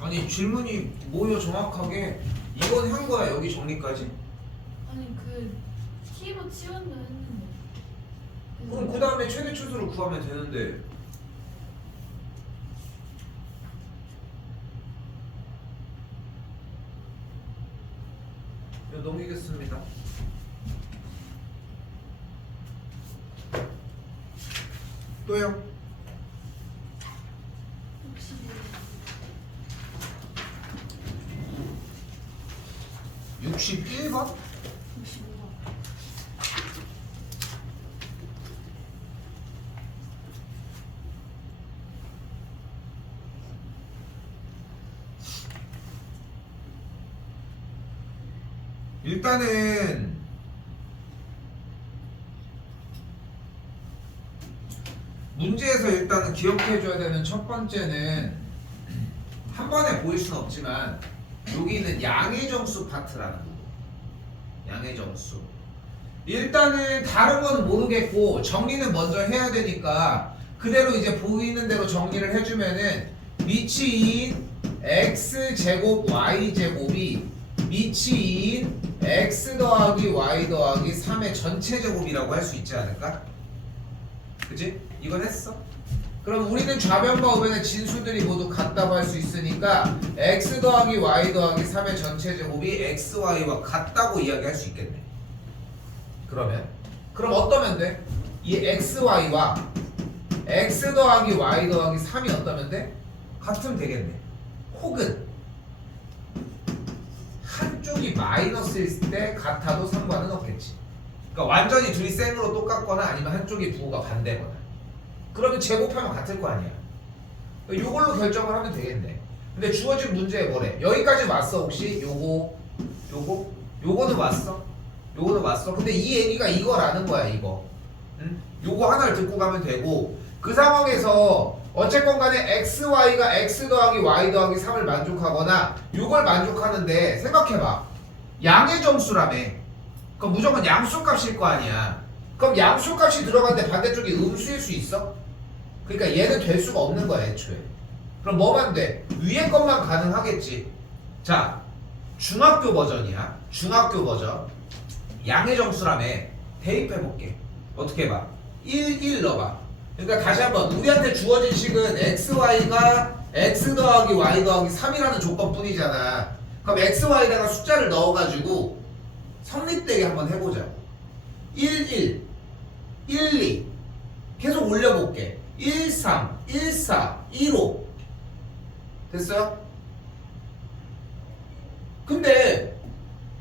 아니 질문이 뭐요 정확하게? 이건 한 거야 여기 정리까지? 아니 그 T로 치운다 했는데. 그럼 그 다음에 최대 추수를 구하면 되는데 이거 넘기겠습니다. 또요? 61번? 65번. 일단은 문제에서 일단은 기억해줘야 되는 첫 번째는 한 번에 보일 수는 없지만 여기 있는 양의 정수 파트라는 거. 양의 정수. 일단은 다른 거는 모르겠고 정리는 먼저 해야 되니까 그대로 이제 보이는 대로 정리를 해주면은 미치인 x제곱 y제곱이 미치인 x 더하기 y 더하기 3의 전체 제곱이라고 할 수 있지 않을까? 그치? 이건 했어? 그럼 우리는 좌변과 우변의 진수들이 모두 같다고 할 수 있으니까 x 더하기 y 더하기 3의 전체 제곱이 xy와 같다고 이야기할 수 있겠네. 그럼 어떠면 돼? 이 xy와 x 더하기 y 더하기 3이 어떠면 돼? 같으면 되겠네. 혹은 한쪽이 마이너스일 때 같아도 상관은 없겠지. 그러니까 완전히 둘이 셈으로 똑같거나 아니면 한쪽이 부호가 반대거나 그러면 제곱하면 같을 거 아니야. 요걸로 결정을 하면 되겠네. 근데 주어진 문제에 뭐래? 여기까지 왔어 혹시? 요거는 왔어? 요거는 왔어? 근데 이 얘기가 이거라는 거야 이거. 응? 요거 하나를 듣고 가면 되고 그 상황에서 어쨌건 간에 xy가 x 더하기 y 더하기 3을 만족하거나 요걸 만족하는데 생각해봐. 양의 정수라며. 그럼 무조건 양수값일 거 아니야. 그럼 양수값이 들어갔는데 반대쪽이 음수일 수 있어? 그러니까 얘는 될 수가 없는 거야 애초에. 그럼 뭐만 돼? 위에 것만 가능하겠지. 자, 중학교 버전이야. 중학교 버전. 양의 정수라며. 대입해볼게. 어떻게 해봐? 1 넣어봐. 그러니까 다시 한번 우리한테 주어진 식은 xy가 x 더하기 y 더하기 3이라는 조건뿐이잖아. 그럼 xy에다가 숫자를 넣어가지고 성립되게 한번 해보자고. 1 2 계속 올려볼게. 1 3 1 4 1 5 됐어요? 근데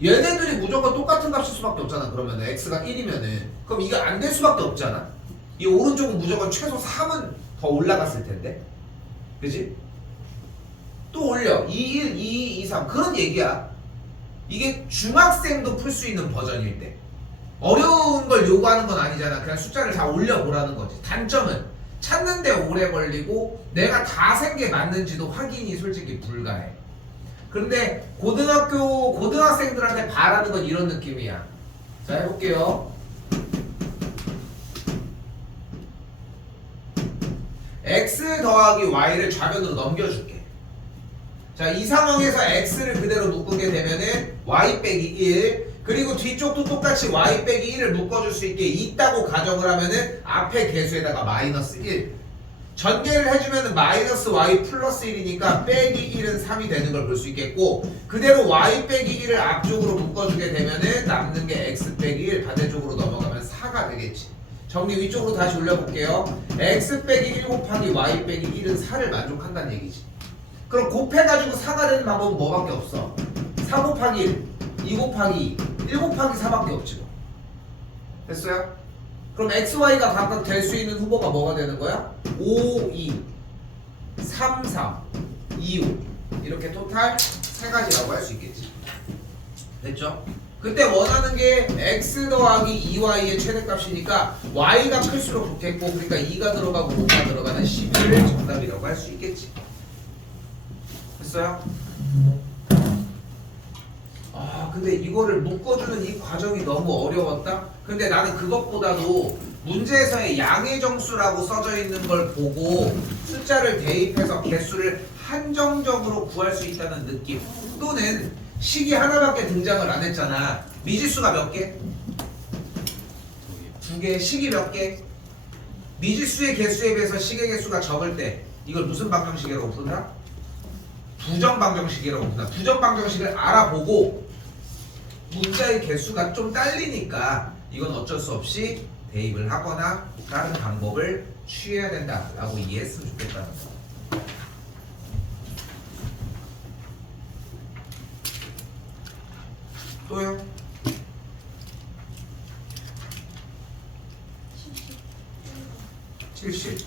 얘네들이 무조건 똑같은 값일 수밖에 없잖아. 그러면 x가 1이면은 그럼 이게 안 될 수밖에 없잖아. 이 오른쪽은 무조건 최소 3은 더 올라갔을 텐데 그치? 또 올려 2 1 2 2 2 3 그런 얘기야. 이게 중학생도 풀 수 있는 버전일 때 어려운 걸 요구하는 건 아니잖아. 그냥 숫자를 다 올려보라는 거지. 단점은 찾는데 오래 걸리고 내가 다 센 게 맞는지도 확인이 솔직히 불가해. 그런데 고등학생들한테 바라는 건 이런 느낌이야. 자 해볼게요. x 더하기 y를 좌변으로 넘겨줄게. 자, 이 상황에서 x를 그대로 묶게 되면은 y 빼기 1 그리고 뒤쪽도 똑같이 y 빼기 1을 묶어줄 수 있게 있다고 가정을 하면은 앞에 개수에다가 마이너스 1 전개를 해주면은 마이너스 y 플러스 1이니까 빼기 1은 3이 되는 걸 볼 수 있겠고 그대로 y 빼기 1을 앞쪽으로 묶어주게 되면은 남는 게 x 빼기 1 반대쪽으로 넘어가면 4가 되겠지. 정리 위쪽으로 다시 올려볼게요. x 빼기 1 곱하기 y 빼기 1은 4를 만족한다는 얘기지. 그럼 곱해가지고 4가 되는 방법은 뭐밖에 없어? 4 곱하기 1, 2 곱하기 2, 1 곱하기 4밖에 없지 뭐. 됐어요? 그럼 xy가 각각 될 수 있는 후보가 뭐가 되는 거야? 5, 2, 3, 3, 2, 5 이렇게 토탈 세 가지라고 할 수 있겠지. 됐죠? 그때 원하는 게 x 더하기 2y의 최대값이니까 y가 클수록 좋겠고 그러니까 2가 들어가고 5가 들어가는 11을 정답이라고 할 수 있겠지. 됐어요? 아 근데 이거를 묶어주는 이 과정이 너무 어려웠다? 근데 나는 그것보다도 문제에서의 양의 정수라고 써져 있는 걸 보고 숫자를 대입해서 개수를 한정적으로 구할 수 있다는 느낌, 또는 식이 하나밖에 등장을 안 했잖아. 미지수가 몇 개? 2개. 식이 몇 개? 미지수의 개수에 비해서 식의 개수가 적을 때 이걸 무슨 방정식이라고 부른다? 부정 방정식이라고 부른다. 부정 방정식을 알아보고 문자의 개수가 좀 딸리니까 이건 어쩔 수 없이 대입을 하거나 다른 방법을 취해야 된다라고 이해했으면 좋겠다는 거. 또요? 70.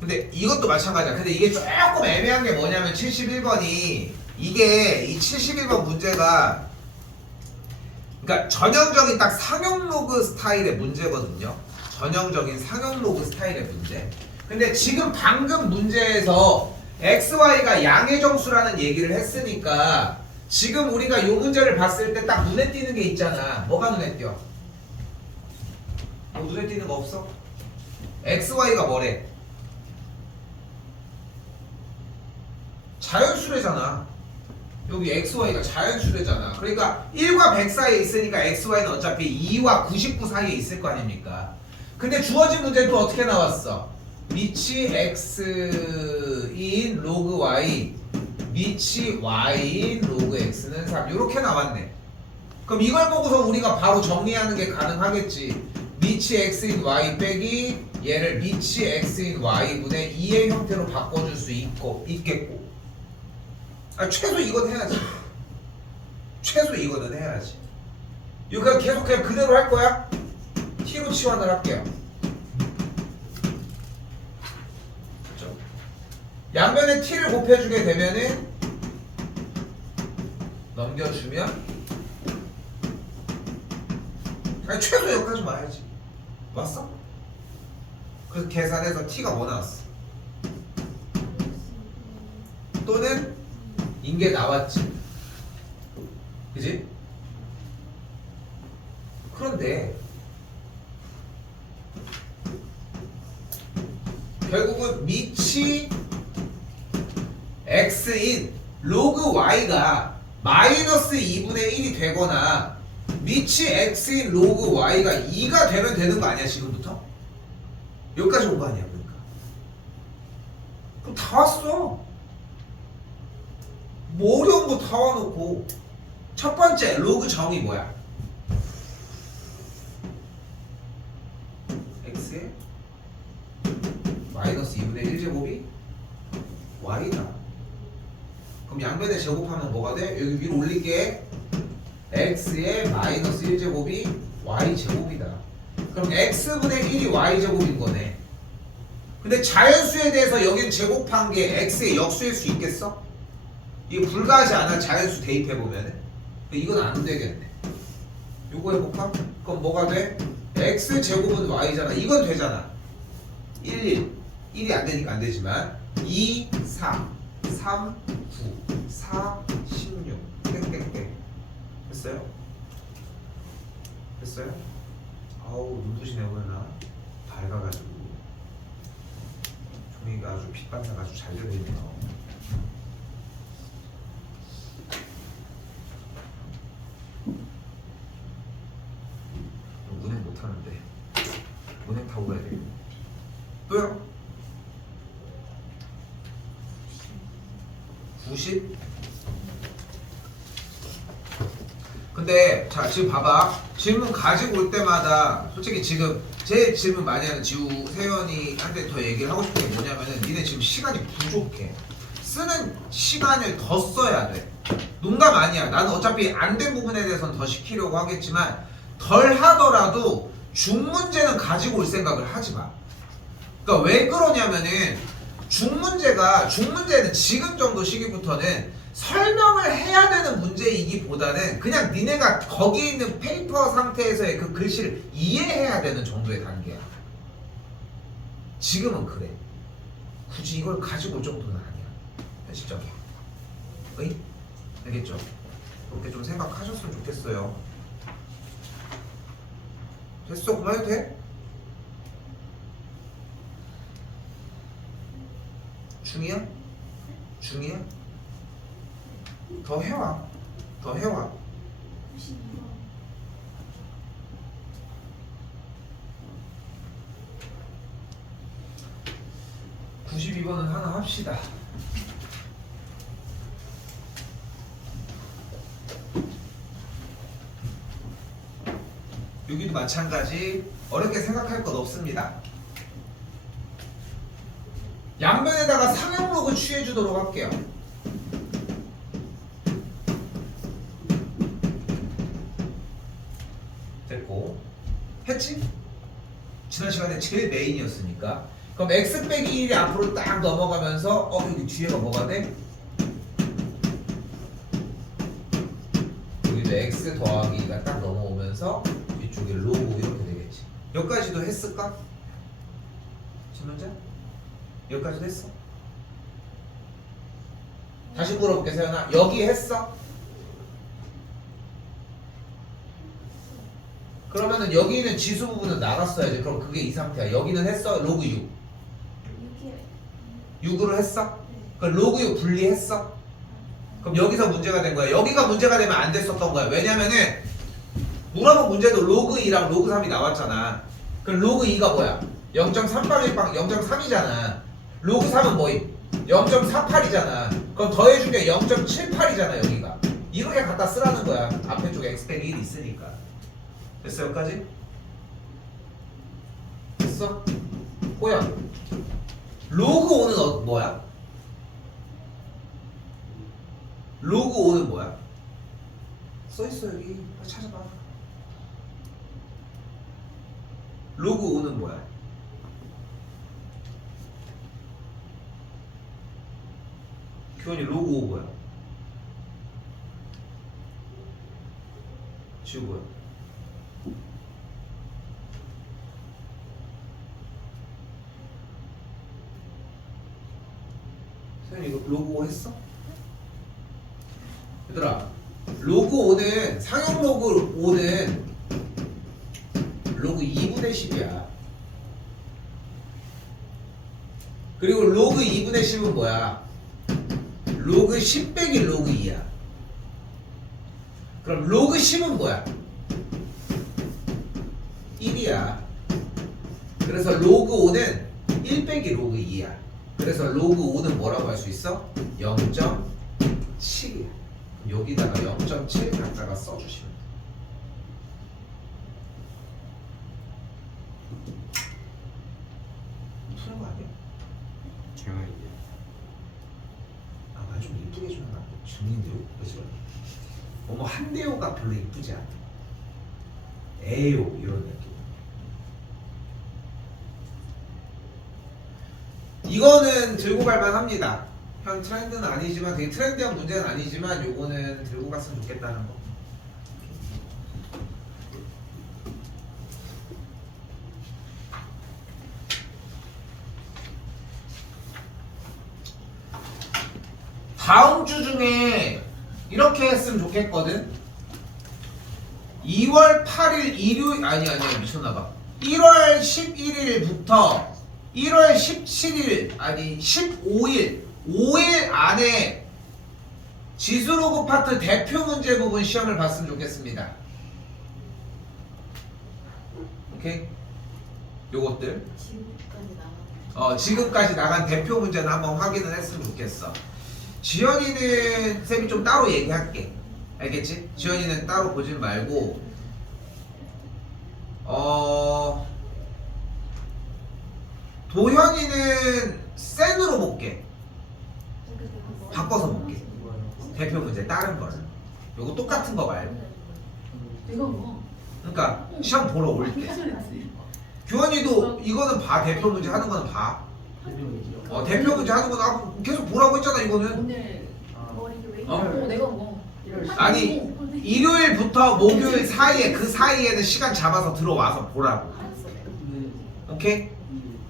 근데 이것도 마찬가지야. 근데 이게 조금 애매한 게 뭐냐면 71번이 이게 이 71번 문제가 그러니까 전형적인 딱 상형 로그 스타일의 문제거든요. 전형적인 상형 로그 스타일의 문제. 근데 지금 방금 문제에서 XY가 양의 정수라는 얘기를 했으니까 지금 우리가 이 문제를 봤을 때 딱 눈에 띄는 게 있잖아. 뭐가 눈에 띄어? 뭐 눈에 띄는 거 없어? XY가 뭐래? 자연수래잖아. 여기 XY가 자연수래잖아. 그러니까 1과 100 사이에 있으니까 XY는 어차피 2와 99 사이에 있을 거 아닙니까? 근데 주어진 문제도 어떻게 나왔어? 미치 X인 로그 Y, 미치 Y인 로그 X는 3 이렇게 나왔네. 그럼 이걸 보고서 우리가 바로 정리하는 게 가능하겠지. 미치 X인 Y 빼기 얘를 미치 X인 Y분의 2의 형태로 바꿔줄 수 있겠고, 최소 이건 해야지. 최소 이거는 해야지. 이거 그냥 계속 그냥 그대로 할 거야? T로 치환을 할게요. 그렇죠? 양면에 T를 곱해주게 되면은 넘겨주면 아니 최소 여기까지 와야지. 왔어? 그래서 계산해서 T가 뭐 나왔어? 또는 인게 나왔지. 그지? 그런데 결국은 미치 X인 로그 Y가 마이너스 2분의 1이 되거나 미치 X인 로그 Y가 2가 되면 되는 거 아니야 지금부터? 여기까지 온 거 아니야 그러니까. 그럼 다 왔어. 뭐 어려운 거 다 와놓고. 첫 번째 로그 정의 뭐야? X에 마이너스 2분의 1제곱이 Y다. 그럼 양변에 제곱하면 뭐가 돼? 여기 위로 올릴게. X에 마이너스 1제곱이 Y제곱이다. 그럼 X분의 1이 Y제곱인 거네. 근데 자연수에 대해서 여긴 제곱한 게 X의 역수일 수 있겠어? 이게 불가하지 않아. 자연수 대입해보면은. 이건 안 되겠네. 요거 해볼까? 그럼 뭐가 돼? X제곱은 Y잖아. 이건 되잖아. 1, 1이 안 되니까 안 되지만 2, 4, 3, 9, 4, 16 땡땡땡 됐어요? 됐어요? 아우 눈부시네 보이나? 밝아가지고 종이가 아주 빛반사가 아주 잘 되고 있네요. 운행 못하는데 운행 타고 가야 되겠네. 또요? 90? 근데 자 지금 봐봐. 질문 가지고 올 때마다 솔직히 지금 제 질문 많이 하는 지우 세연이한테 더 얘기를 하고 싶은 게 뭐냐면은 니네 지금 시간이 부족해. 쓰는 시간을 더 써야 돼. 농담 아니야. 나는 어차피 안 된 부분에 대해서는 더 시키려고 하겠지만 덜 하더라도 중문제는 가지고 올 생각을 하지 마. 그러니까 왜 그러냐면은 중문제는 지금 정도 시기부터는 설명을 해야 되는 문제이기보다는 그냥 니네가 거기 있는 페이퍼 상태에서의 그 글씨를 이해해야 되는 정도의 단계야. 지금은 그래. 굳이 이걸 가지고 올 정도는 아니야. 현실적이야. 알겠죠? 그렇게 좀 생각하셨으면 좋겠어요. 됐어. 그만해도 돼? 중이야? 중이야? 더 해와. 더 해와. 92번. 92번은 하나 합시다. 여기도 마찬가지. 어렵게 생각할 것 없습니다. 양변에다가 상형록을 취해주도록 할게요. 됐고. 했지? 지난 시간에 제일 메인이었으니까. 그럼 x 빼기 1이 앞으로 딱 넘어가면서 여기 뒤에가 뭐가 돼? 여기도 x 더하기 2가 딱 넘어오면서 뒤쪽에 로고 이렇게 되겠지. 여기까지도 했을까? 질문자? 여기까지도 했어? 다시 물어볼게 세연아. 여기 했어? 그러면은 여기 있는 지수 부분은 나갔어야지. 그럼 그게 이 상태야. 여기는 했어? 로그 6 6으로 했어? 그럼 로그 6 분리했어? 그럼 여기서 문제가 된 거야. 여기가 문제가 되면 안 됐었던 거야. 왜냐면은 물어본 문제도 로그 2랑 로그 3이 나왔잖아. 그럼 로그 2가 뭐야? 0.381빵 0.3이잖아. 로그 3은 뭐임? 0.48이잖아. 그럼 더해준 게 0.78이잖아 여기가. 이렇게 갖다 쓰라는 거야. 앞에 쪽에 x 빼기 1이 있으니까. 됐어 여기까지? 됐어? 호야. 로그 5는 뭐야? 로그 5는 뭐야? 써있어 여기. 빨리 찾아봐. 로그 5는 뭐야? 규현이 로그 5 뭐야? 지우 뭐야? 선생님 이거 로그 5 했어? 얘들아 로그 5는 상형 로그 5는 로그 2분의 10이야. 그리고 로그 2분의 10은 뭐야? 로그 10 빼기 로그 2야. 그럼 로그 10은 뭐야? 1이야. 그래서 로그 5는 1 빼기 로그 2야. 그래서 로그 5는 뭐라고 할 수 있어? 0.7이야. 여기다가 0.7 갖다가 써주시면 돼. 푸는 거 아니야? 제가 이제 아, 말 좀 이쁘게 좀 해놔. 중인데요? 그치? 어머 한대호가 별로 이쁘지 않아. 에요 이런 느낌. 이거는 들고 갈만 합니다. 현 트렌드는 아니지만 되게 트렌디한 문제는 아니지만 요거는 들고 갔으면 좋겠다는 거. 다음 주 중에 이렇게 했으면 좋겠거든. 2월 8일 일요일 아니야 미쳤나봐. 1월 11일부터 1월 17일 아니 15일 5일 안에 지수로그 파트 대표 문제 부분 시험을 봤으면 좋겠습니다. 오케이? 요것들 지금까지 나가는. 지금까지 나간 대표 문제는 한번 확인을 했으면 좋겠어. 지연이는 쌤이 좀 따로 얘기할게. 알겠지? 지연이는 따로 보지 말고 도현이는 센으로 볼게. 바꿔서 볼게. 대표 문제 다른 거를. 요거 똑같은 거 말고. 이거 뭐? 그러니까 시험 보러 올 때. 규현이도 이거는 봐. 대표 문제 하는 거는 봐. 대표 문제 하는 거는 계속 보라고 했잖아 이거는. 오늘 왜? 어? 내가 뭐? 아니 일요일부터 목요일 사이에 그 사이에는 시간 잡아서 들어와서 보라고. 알았어. 오케이?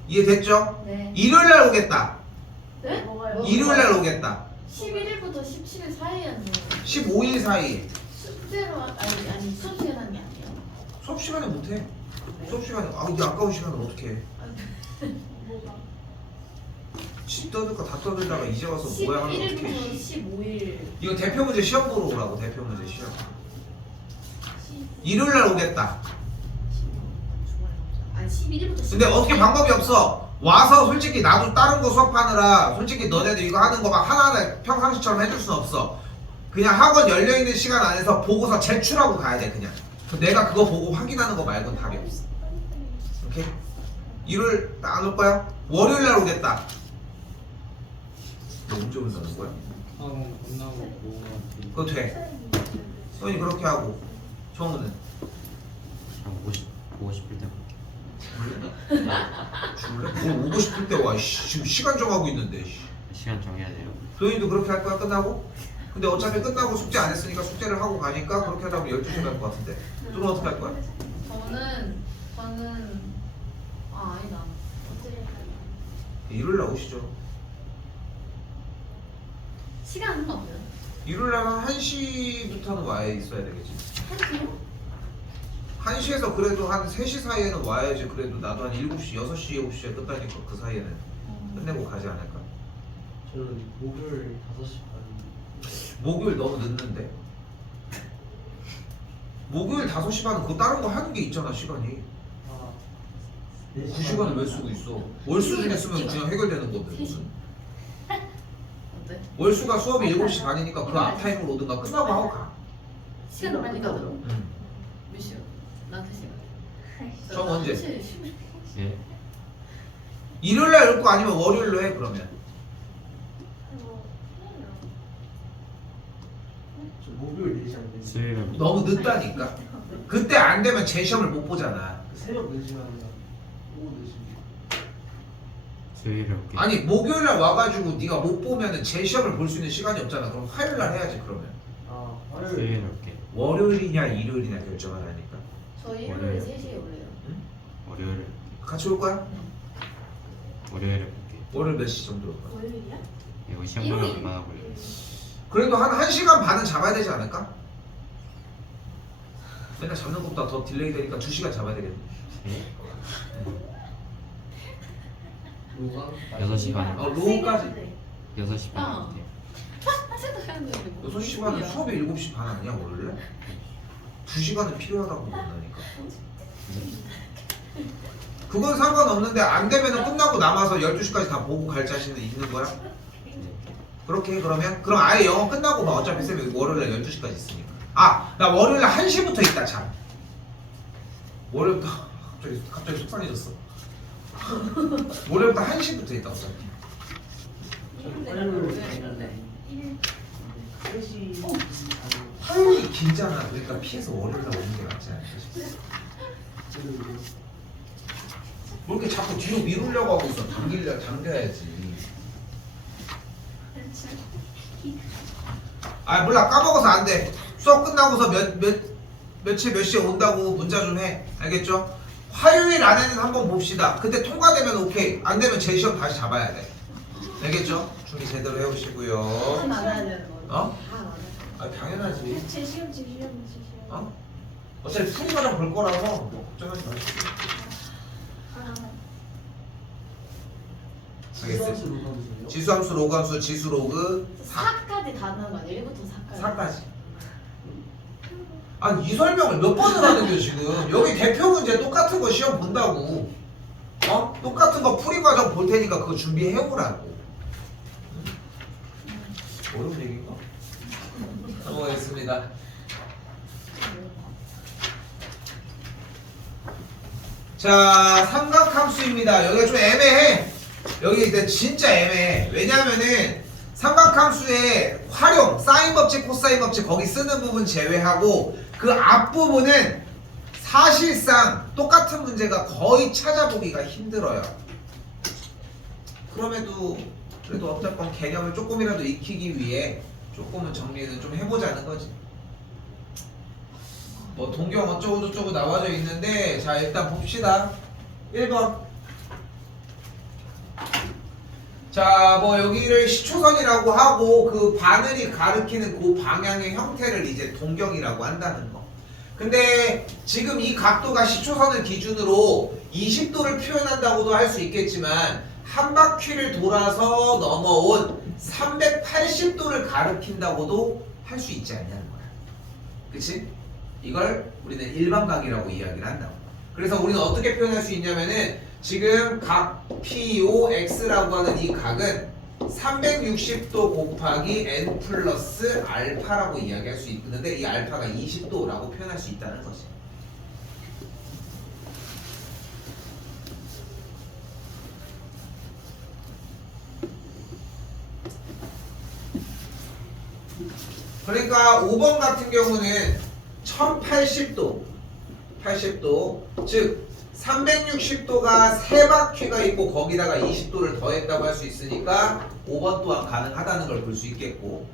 이해됐죠? 네. 일요일 날 오겠다. 네? 뭐가요? 일요일 날 오겠다. 11일부터 17일 사이였네요. 15일 사이. 숙제로 아니 수업 시간 하는 게 아니에요. 수업 시간에 못해. 수업 시간에 이 아까운 시간을 어떻게 해? 뭐가? 집 떠들까 다 떠들다가 이제 와서 뭐야 하면 어떻게 11일부터 해? 15일. 이거 대표 문제 시험 보러 오라고 대표 문제 시험. 일요일 날 오겠다. 아니 11일부터. 근데 어떻게 방법이 없어. 와서 솔직히 나도 다른 거 수업하느라 솔직히 너네들 이거 하는 거 막 하나하나 평상시처럼 해줄 순 없어. 그냥 학원 열려있는 시간 안에서 보고서 제출하고 가야 돼 그냥. 내가 그거 보고 확인하는 거 말고는 답이 없어. 오케이? 일요일 안 올 거야? 월요일 날 오겠다. 너 언제 온다는 거야? 학원 끝나고 보고 그거 돼. 소연이 그렇게 하고 정우는 보고 싶을 때 볼게. 줄래? 뭐 오고 싶을 때 와. 지금 시간 정하고 있는데. 시간 정해야 돼요. 소연이도 그렇게 할 거야 끝나고? 근데 어차피 끝나고 숙제 안 했으니까 숙제를 하고 가니까 그렇게 하다 보면 12시 갈 것 같은데. 너는 어떻게 할 거야? 저는 아니다. 일요일 날 오시죠. 시간은 없어요. 일요일 날 한 1시부터는 와야 있어야 되겠지. 1시요? 1시에서 그래도 한 3시 사이에는 와야지. 그래도 나도 한 7시, 6시, 7시에 끝나니까 그 사이에는 끝내고 가지 않을까? 저는 목요일 5시 반. 목요일 너무 늦는데? 목요일 5시 반은 그거 다른 거 하는 게 있잖아 시간이. 아, 그 시간을 왜 쓰고 있어? 월수 중에 쓰면 그냥 해결되는 건데 무슨. 어때? 월수가 수업이 7시 반이니까 그 앞타임으로 오든가 끝나고 하고 가. 시간 빨리 가자. 응. 몇 시요? 나한테 시간. 정 언제? 예. 일요일 날 올 거 아니면 월요일로 해 그러면. 저 목요일 4시 안 되지. 수요일에 너무 늦다니까. 그때 안 되면 재시험을 못 보잖아. 새벽 4시가 아니라 오후 4시. 수요일에 올게. 아니 목요일 날 와가지고 네가 못 보면은 재시험을 볼 수 있는 시간이 없잖아. 그럼 화요일 날 해야지 그러면. 아, 화요일. 수요일에 올게. 월요일이냐 일요일이냐 결정하라니까. 저 일요일 월요일. 3시에 올래요. 월요일에 올게. 같이 올 거야? 월요일에 올게. 월요일 몇 시 정도 올 거야? 월요일이야? 이거 시험 보면 얼마나 걸려? 그래도 한 1시간 반은 잡아야 되지 않을까? 맨날 잡는 것보다 더 딜레이 되니까 2시간 잡아야 되겠네. 예? 로강? 6시 반. 로우까지. 6시 반 어. 올게. 하체도 해야 되는데 뭐. 6시 반은 수업이 7시 반 아니야 원래? 2시간은 필요하다고 본다니까. 그건 상관없는데 안 되면은 끝나고 남아서 12시까지 다 보고 갈 자신은 있는 거야? 그렇게 해 그러면? 그럼 아예 영어 끝나고 봐. 어차피 쌤이 월요일에 12시까지 있으니까. 나 월요일에 1시부터 있다 참. 월요일부터 갑자기 속상해졌어. 월요일부터 1시부터 있다 어차피. 화요일 3시 반. 화요일이 길잖아. 그러니까 피해서 월요일날 오는 게 낫지 않을까 싶어. 뭐 이렇게 자꾸 뒤로 미루려고 하고 있어. 당겨야지. 몰라 까먹어서 안 돼. 수업 끝나고서 며칠 몇 시에 온다고 문자 좀 해. 알겠죠? 화요일 안에는 한번 봅시다. 그때 통과되면 오케이. 안 되면 재시험 다시 잡아야 돼. 알겠죠? 준비 제대로 해오시고요. 다 나가야 되는 거. 어? 다 나가야 당연하지. 제 시험. 어? 어차피 풀이 과정 볼 거라서 뭐 걱정하지 마시고. 알겠어요? 수학수 로강수요? 지수함수, 로그함수, 지수 로그 4까지 다 나는 거 아니야? 1부터 4까지. 4까지. 아니 이 설명을 몇 번을 하는 거야 지금. 여기 대표 문제 똑같은 거 시험 본다고. 똑같은 거 풀이 과정 볼 테니까 그거 준비해 오라고. 어려운 얘기인가? 넘어가겠습니다. 자, 삼각함수입니다. 여기가 좀 애매해. 여기 근데 진짜 애매해. 왜냐면은 삼각함수의 활용, 사인 법칙, 코사인 법칙 거기 쓰는 부분 제외하고 그 앞부분은 사실상 똑같은 문제가 거의 찾아보기가 힘들어요. 그럼에도 그래도 어쨌건 개념을 조금이라도 익히기 위해 조금은 정리는 좀 해보자는 거지. 뭐 동경 어쩌고 저쩌고 나와져 있는데 자 일단 봅시다. 1번. 자, 뭐 여기를 시초선이라고 하고 그 바늘이 가리키는 그 방향의 형태를 이제 동경이라고 한다는 거. 근데 지금 이 각도가 시초선을 기준으로 20도를 표현한다고도 할 수 있겠지만 한 바퀴를 돌아서 넘어온 380도를 가리킨다고도 할 수 있지 않냐는 거야. 그치? 이걸 우리는 일반각이라고 이야기를 한다고. 그래서 우리는 어떻게 표현할 수 있냐면은 지금 각 POX라고 하는 이 각은 360도 곱하기 n 플러스 알파라고 이야기할 수 있는데 이 알파가 20도라고 표현할 수 있다는 거지. 그러니까 5번 같은 경우는 1080도, 80도, 즉 360도가 3바퀴가 있고 거기다가 20도를 더했다고 할 수 있으니까 5번 또한 가능하다는 걸 볼 수 있겠고,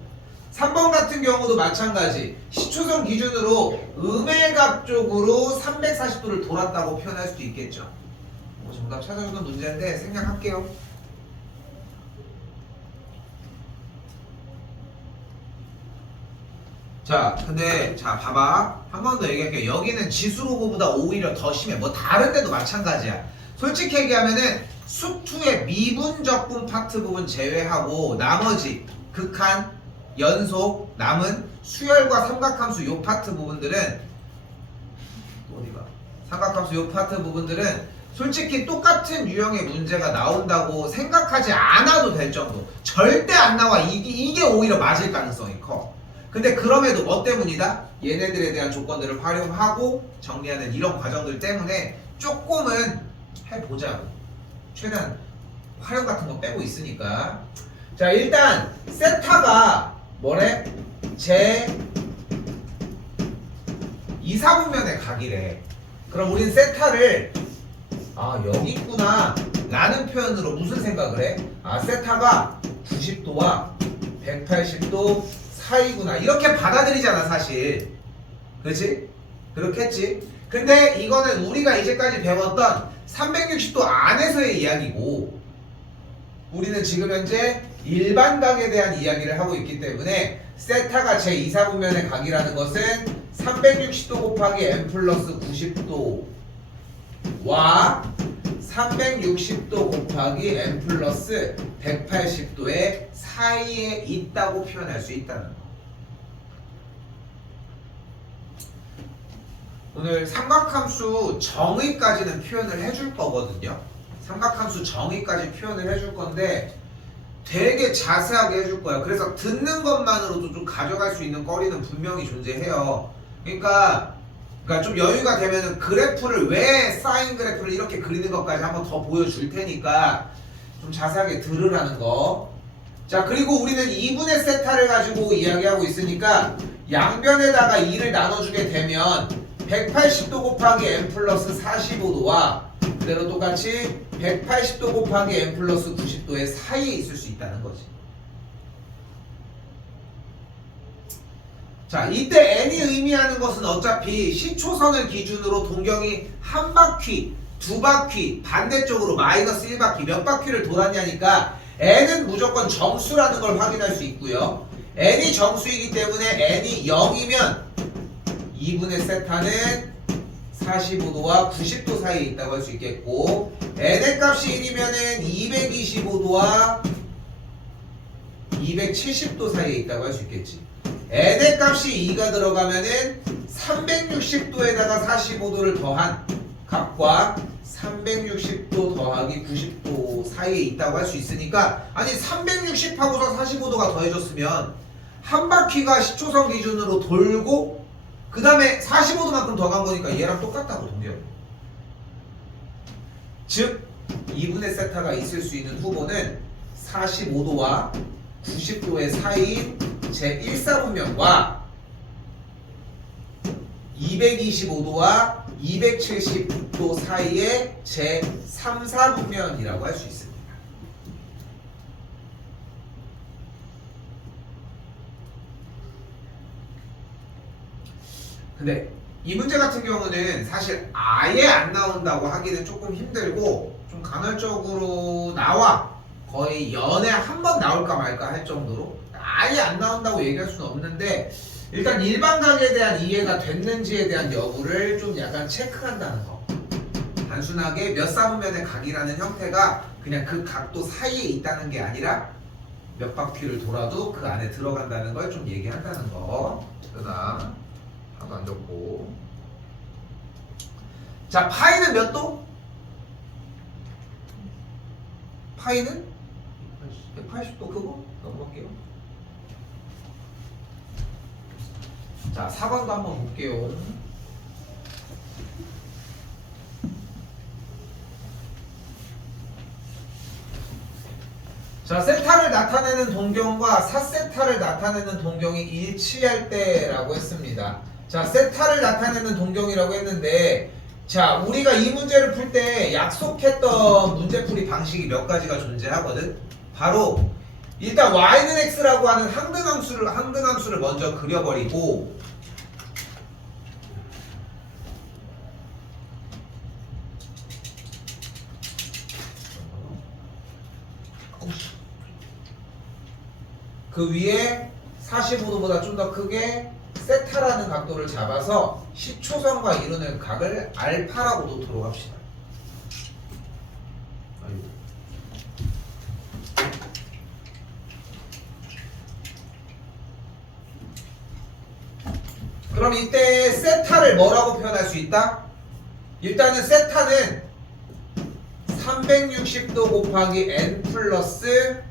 3번 같은 경우도 마찬가지 시초선 기준으로 음외각 쪽으로 340도를 돌았다고 표현할 수도 있겠죠. 정답 찾아주는 문제인데 생략할게요. 자, 근데 자 봐봐, 한 번 더 얘기할게요. 여기는 지수로고보다 오히려 더 심해. 뭐 다른 데도 마찬가지야. 솔직히 얘기하면은 수투의 미분적분 파트 부분 제외하고 나머지 극한, 연속, 남은 수열과 삼각함수 요 파트 부분들은 어디가? 삼각함수 요 파트 부분들은 솔직히 똑같은 유형의 문제가 나온다고 생각하지 않아도 될 정도. 절대 안 나와. 이게 오히려 맞을 가능성이 커. 근데 그럼에도 뭐 때문이다? 얘네들에 대한 조건들을 활용하고 정리하는 이런 과정들 때문에 조금은 해보자고. 최대한 활용 같은 거 빼고 있으니까. 자, 일단 세타가 뭐래? 제 2사분면의 각이래. 그럼 우린 세타를 여기 있구나 라는 표현으로 무슨 생각을 해? 세타가 90도와 180도 사이구나 이렇게 받아들이잖아 사실. 그렇지? 그렇겠지? 근데 이거는 우리가 이제까지 배웠던 360도 안에서의 이야기고 우리는 지금 현재 일반각에 대한 이야기를 하고 있기 때문에 세타가 제 2사분면의 각이라는 것은 360도 곱하기 n 플러스 90도와 360도 곱하기 n 플러스 180도의 사이에 있다고 표현할 수 있다는 거. 오늘 삼각함수 정의까지는 표현을 해줄 거거든요. 삼각함수 정의까지 표현을 해줄 건데 되게 자세하게 해줄 거야. 그래서 듣는 것만으로도 좀 가져갈 수 있는 거리는 분명히 존재해요. 그러니까 좀 여유가 되면은 그래프를 왜 사인 그래프를 이렇게 그리는 것까지 한번 더 보여줄 테니까 좀 자세하게 들으라는 거. 자, 그리고 우리는 2분의 세타를 가지고 이야기하고 있으니까 양변에다가 2를 나눠주게 되면 180도 곱하기 n 플러스 45도와 그대로 똑같이 180도 곱하기 n 플러스 90도의 사이에 있을 수 있다는 거지. 자, 이때 n이 의미하는 것은 어차피 시초선을 기준으로 동경이 한 바퀴, 두 바퀴, 반대쪽으로 마이너스 1바퀴 몇 바퀴를 돌았냐니까 n은 무조건 정수라는 걸 확인할 수 있고요. n이 정수이기 때문에 n이 0이면 2분의 세타는 45도와 90도 사이에 있다고 할 수 있겠고 n의 값이 1이면은 225도와 270도 사이에 있다고 할 수 있겠지. n의 값이 2가 들어가면은 360도에다가 45도를 더한 값과 360도 더하기 90도 사이에 있다고 할 수 있으니까 아니 360하고서 45도가 더해졌으면 한 바퀴가 시초선 기준으로 돌고 그 다음에 45도만큼 더 간 거니까 얘랑 똑같다고 동경. 즉 2분의 세타가 있을 수 있는 후보는 45도와 90도의 사이인 제 1사분면과 225도와 270도 사이의 제 3사분면이라고 할 수 있습니다. 근데 이 문제 같은 경우는 사실 아예 안 나온다고 하기는 조금 힘들고 좀 간헐적으로 나와. 거의 연에 한 번 나올까 말까 할 정도로 아예 안 나온다고 얘기할 수는 없는데 일단 일반각에 대한 이해가 됐는지에 대한 여부를 좀 약간 체크한다는 거. 단순하게 몇 사분면의 각이라는 형태가 그냥 그 각도 사이에 있다는 게 아니라 몇 바퀴를 돌아도 그 안에 들어간다는 걸 좀 얘기한다는 거. 그다음 하도 안 적고. 자, 파이는 몇 도? 파이는 180도. 그거 넘어갈게요. 자, 4번도 한번 볼게요. 자, 세타를 나타내는 동경과 4세타를 나타내는 동경이 일치할 때라고 했습니다. 자, 세타를 나타내는 동경이라고 했는데, 자, 우리가 이 문제를 풀 때 약속했던 문제풀이 방식이 몇 가지가 존재하거든. 바로 일단 y는 x라고 하는 항등함수를 먼저 그려버리고, 그 위에 45도보다 좀 더 크게 세타라는 각도를 잡아서 시초선과 이루는 각을 알파라고 놓도록 합시다. 아이고. 그럼 이때 세타를 뭐라고 표현할 수 있다? 일단은 세타는 360도 곱하기 n 플러스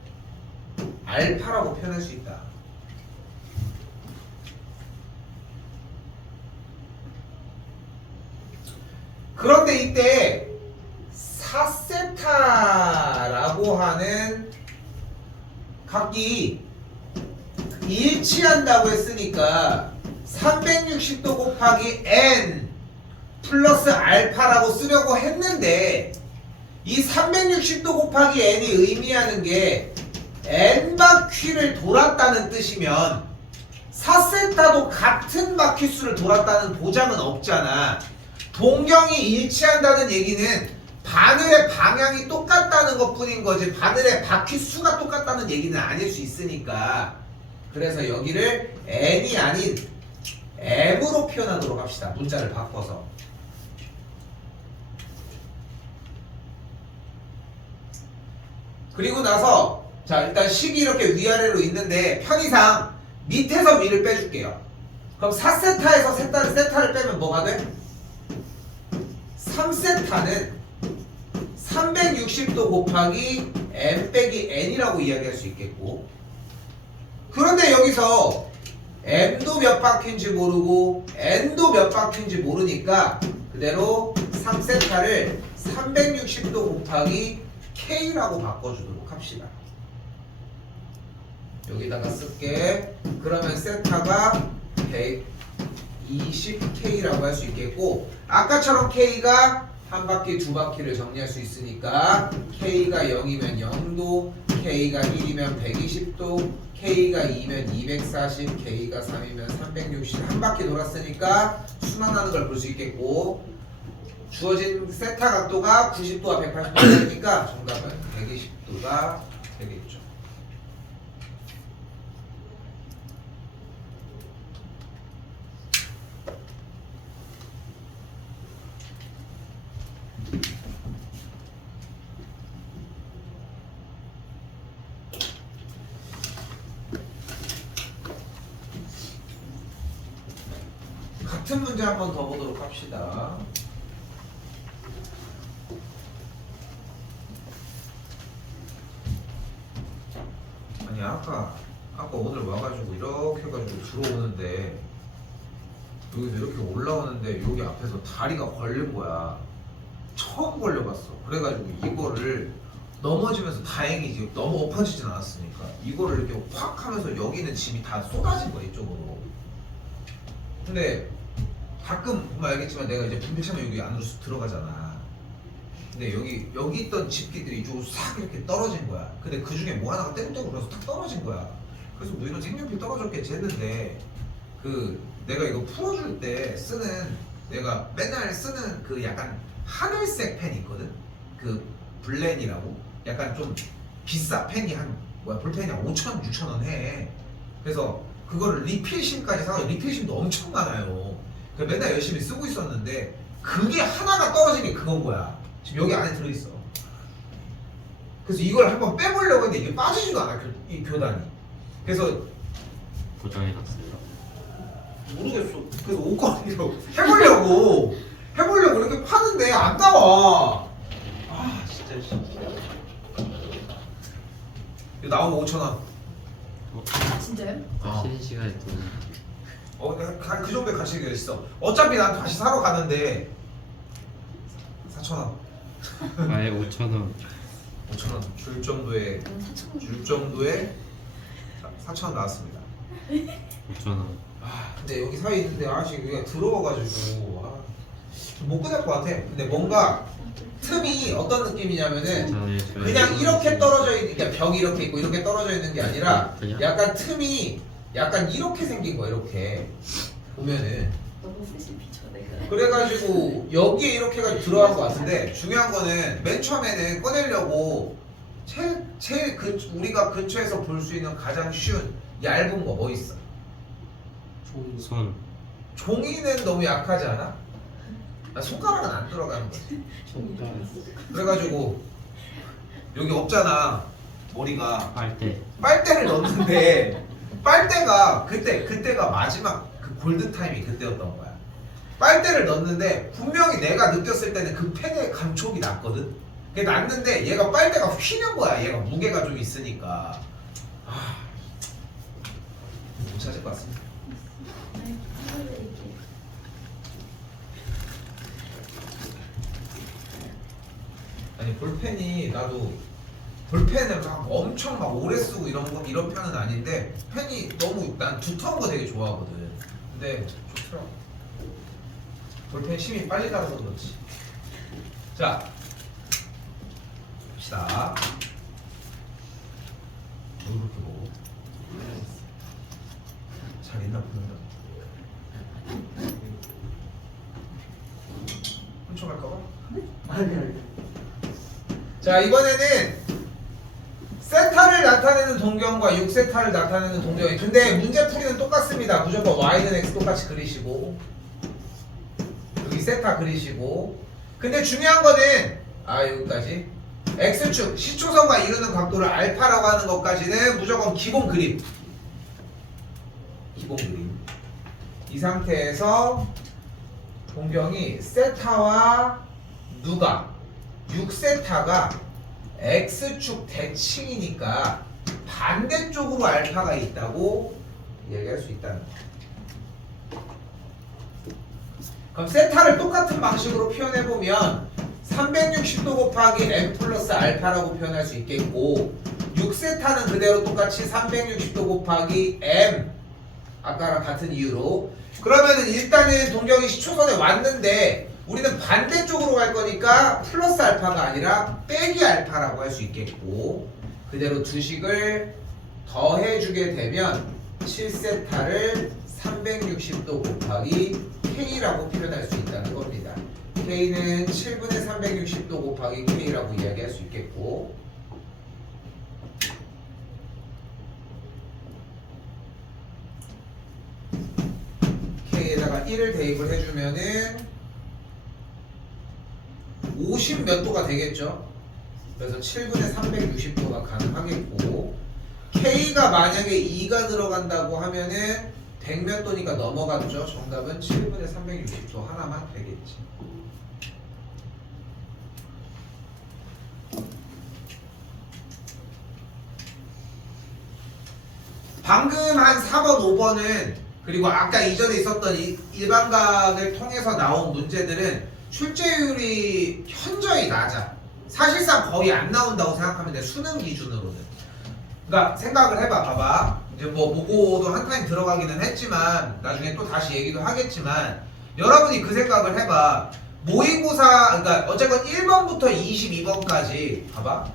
알파라고 표현할 수 있다. 그런데 이때 4세타라고 하는 각이 일치한다고 했으니까 360도 곱하기 n 플러스 알파라고 쓰려고 했는데, 이 360도 곱하기 n이 의미하는 게 n 바퀴를 돌았다는 뜻이면 4세타도 같은 바퀴수를 돌았다는 보장은 없잖아. 동경이 일치한다는 얘기는 바늘의 방향이 똑같다는 것 뿐인 거지, 바늘의 바퀴수가 똑같다는 얘기는 아닐 수 있으니까. 그래서 여기를 n이 아닌 m으로 표현하도록 합시다. 문자를 바꿔서. 그리고 나서 자, 일단 식이 이렇게 위아래로 있는데 편의상 밑에서 위를 빼줄게요. 그럼 4세타에서 세타를 빼면 뭐가 돼? 3세타는 360도 곱하기 m 빼기 n이라고 이야기할 수 있겠고, 그런데 여기서 m도 몇 바퀴인지 모르고 n도 몇 바퀴인지 모르니까 그대로 3세타를 360도 곱하기 k라고 바꿔주도록 합시다. 여기다가 쓸게. 그러면 세타가 120k라고 할 수 있겠고, 아까처럼 k가 한 바퀴 두 바퀴를 정리할 수 있으니까 k가 0이면 0도, k가 1이면 120도, k가 2면 240, k가 3이면 360. 한 바퀴 돌았으니까 순환하는 걸 볼 수 있겠고, 주어진 세타 각도가 90도와 180도가 되니까 정답은 120도가 되겠죠. 같은 문제 한 번 더 보도록 합시다. 아니 아까 오늘 와가지고 이렇게 해가지고 들어오는데 여기서 이렇게 올라오는데 여기 앞에서 다리가 걸린 거야. 처음 걸려봤어. 그래가지고 이거를 넘어지면서 다행이지 너무 엎어지진 않았으니까 이거를 이렇게 확 하면서 여기는 짐이 다 쏟아진 거야 이쪽으로. 근데 가끔 보면 알겠지만 내가 이제 분필 차면 여기 안으로 쑥 들어가잖아. 근데 여기 있던 집기들이 이쪽으로 싹 이렇게 떨어진 거야. 근데 그 중에 뭐 하나가 떼굴떼굴 그래서 탁 떨어진 거야. 그래서 뭐 이런 색연필 떨어졌겠지 했는데, 그 내가 이거 풀어줄 때 쓰는, 내가 맨날 쓰는 그 약간 하늘색 펜 있거든. 그 블렌이라고 약간 좀 비싸 펜이 한 볼펜이 한 5,000, 6,000원 해. 그래서 그거를 리필심까지 사고 리필심도 엄청 많아요. 그 맨날 열심히 쓰고 있었는데 그게 하나가 떨어지니 그건 거야. 지금 여기 안에 들어있어. 그래서 이걸 한번 빼보려고 했는데 이게 빠지지도 않아 이 교단이. 그래서 고정해놨어요. 모르겠어. 그래서 옷걸이로 해보려고 이렇게 파는데 안 나와. 아 진짜. 이거 나오면 5,000원. 아 진짜요? 아, 쉬는 시간에 또 내가 그 정도의 가치가 있어. 어차피 난 다시 사러 가는데 4,000원. 아예 5,000원. 5,000원 줄 정도의 4,000원 나왔습니다. 5,000원. 아 근데 여기 사이에 있는데 아직 여기가 더러워가지고 못 끝낼 것 같아. 근데 뭔가 틈이 어떤 느낌이냐면은 그냥 이렇게 떨어져 있는, 그러니까 벽이 이렇게 있고 이렇게 떨어져 있는 게 아니라 약간 틈이 약간 이렇게 생긴 거야. 이렇게 보면은 너무 세실 비춰 내가. 그래가지고 여기에 이렇게 해가지고 들어간 것 같은데 중요한 거는 맨 처음에는 꺼내려고 제일 우리가 근처에서 볼 수 있는 가장 쉬운 얇은 거 뭐 있어? 종이. 손. 종이는 너무 약하지 않아? 손가락은 안 들어가는 거지. 손가락. 그래가지고 여기 없잖아 머리가. 빨대. 빨대를 넣었는데 빨대가 그때가 마지막 그 골든 타임이 그때였던 거야. 빨대를 넣었는데 분명히 내가 느꼈을 때는 그 펜의 감촉이 났거든. 그게 났는데 얘가 빨대가 휘는 거야. 얘가 무게가 좀 있으니까. 못 찾을 것 같습니다. 아니 볼펜이 나도 볼펜을 막 엄청 막 오래 쓰고 이런 편은 아닌데 펜이 너무 난 두터운 거 되게 좋아하거든. 근데 좋더라고. 볼펜 힘이 빨리 가서 그렇지. 자 봅시다. 이렇게 보고 잘 있나 보는다. 훔쳐갈까봐? 아니. 자 이번에는 세타를 나타내는 동경과 6세타를 나타내는 동경이. 근데 문제풀이는 똑같습니다. 무조건 y는 x 똑같이 그리시고 여기 세타 그리시고. 근데 중요한 거는 여기까지 x축 시초선과 이루는 각도를 알파라고 하는 것까지는 무조건 기본 그림. 이 상태에서 동경이 세타와 누가 6세타가 x축 대칭이니까 반대쪽으로 알파가 있다고 얘기할 수 있다는 거야. 그럼 세타를 똑같은 방식으로 표현해보면 360도 곱하기 m 플러스 알파라고 표현할 수 있겠고 6세타는 그대로 똑같이 360도 곱하기 m 아까랑 같은 이유로. 그러면은 일단은 동경이 시초선에 왔는데 우리는 반대쪽으로 갈 거니까 플러스 알파가 아니라 빼기 알파라고 할 수 있겠고 그대로 두 식을 더해주게 되면 7세타를 360도 곱하기 K라고 표현할 수 있다는 겁니다. K는 7분의 360도 곱하기 K라고 이야기할 수 있겠고 K에다가 1을 대입을 해주면은 50 몇 도가 되겠죠. 그래서 7분의 360도가 가능하겠고 K가 만약에 2가 들어간다고 하면은 100 몇 도니까 넘어갔죠. 정답은 7분의 360도 하나만 되겠지. 방금 한 4번, 5번은 그리고 아까 이전에 있었던 일반각을 통해서 나온 문제들은 출제율이 현저히 낮아. 사실상 거의 안 나온다고 생각하면 돼. 수능 기준으로는. 그러니까 생각을 해봐. 봐봐. 이제 뭐 모고도 한 타임 들어가기는 했지만 나중에 또 다시 얘기도 하겠지만 여러분이 그 생각을 해봐. 모의고사 그러니까 어쨌건 1번부터 22번까지 봐봐.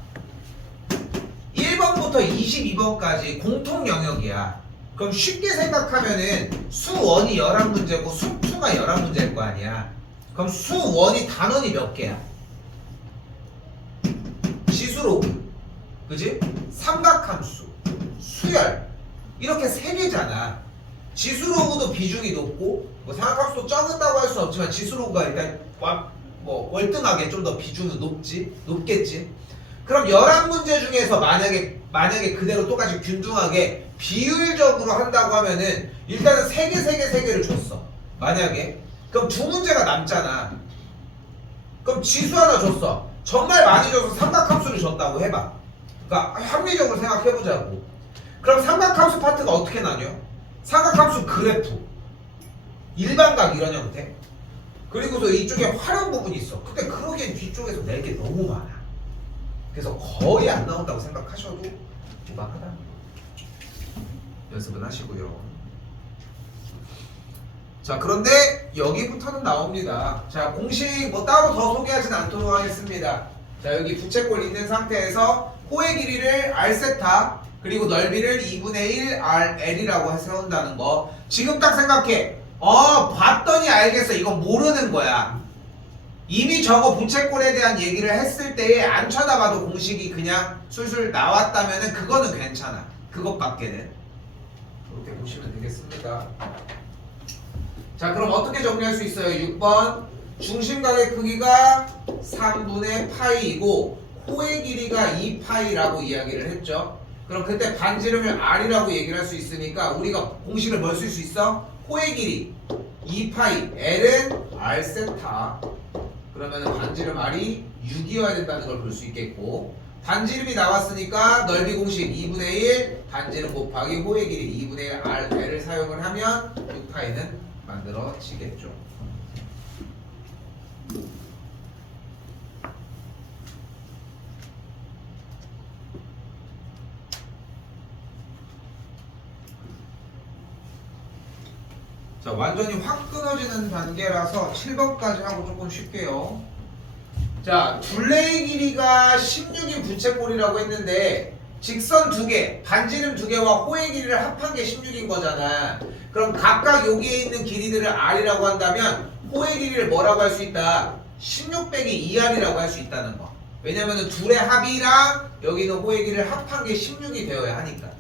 1번부터 22번까지 공통 영역이야. 그럼 쉽게 생각하면은 수1이 11문제고 수2가 11문제일 거 아니야. 그럼 수1이 단원이 몇 개야? 지수로그, 그지? 삼각함수, 수열 이렇게 3개잖아. 지수로그도 비중이 높고 뭐 상하값수도 적은다고 할 수는 없지만 지수로그가 일단 뭐 월등하게 좀 더 비중은 높겠지. 그럼 11문제 중에서 만약에 그대로 똑같이 균등하게 비율적으로 한다고 하면은 일단은 3개를 줬어. 만약에 그럼 2문제가 남잖아. 그럼 지수 하나 줬어. 정말 많이 줘서 삼각함수를 줬다고 해봐. 그러니까 합리적으로 생각해보자고. 그럼 삼각함수 파트가 어떻게 나뉘어? 삼각함수 그래프, 일반각 이런 형태. 그리고서 이쪽에 활용 부분이 있어. 근데 그러기엔 뒤쪽에서 낼 게 너무 많아. 그래서 거의 안 나온다고 생각하셔도 무방하다. 연습은 하시고요. 자, 그런데 여기부터는 나옵니다. 자, 공식 뭐 따로 더 소개하진 않도록 하겠습니다. 자, 여기 부채꼴 있는 상태에서 호의 길이를 R세타 그리고 넓이를 2분의 1 RL이라고 세운다는 거. 지금 딱 생각해. 봤더니 알겠어. 이거 모르는 거야. 이미 저거 부채꼴에 대한 얘기를 했을 때에 안 쳐다봐도 공식이 그냥 술술 나왔다면은 그거는 괜찮아. 그것밖에는. 이렇게 보시면 되겠습니다. 자, 그럼 어떻게 정리할 수 있어요? 6번 중심각의 크기가 3분의 파이이고 호의 길이가 2파이라고 이야기를 했죠. 그럼 그때 반지름을 R이라고 얘기를 할 수 있으니까 우리가 공식을 뭘 쓸 수 있어? 호의 길이 2파이, L은 R세타. 그러면은 반지름 R이 6이어야 된다는 걸 볼 수 있겠고, 반지름이 나왔으니까 넓이 공식 2분의 1 반지름 곱하기 호의 길이 2분의 1 RL을 사용을 하면 6파이는 만들어지겠죠. 자, 완전히 확 끊어지는 단계라서 7번까지 하고 조금 쉴게요. 자, 둘레의 길이가 16인 부채꼴이라고 했는데 직선 2개, 반지름 2개와 호의 길이를 합한 게 16인 거잖아. 그럼 각각 여기에 있는 길이들을 R이라고 한다면 호의 길이를 뭐라고 할 수 있다? 16 빼기 2R이라고 할 수 있다는 거. 왜냐면은 둘의 합이랑 여기 있는 호의 길이를 합한 게 16이 되어야 하니까.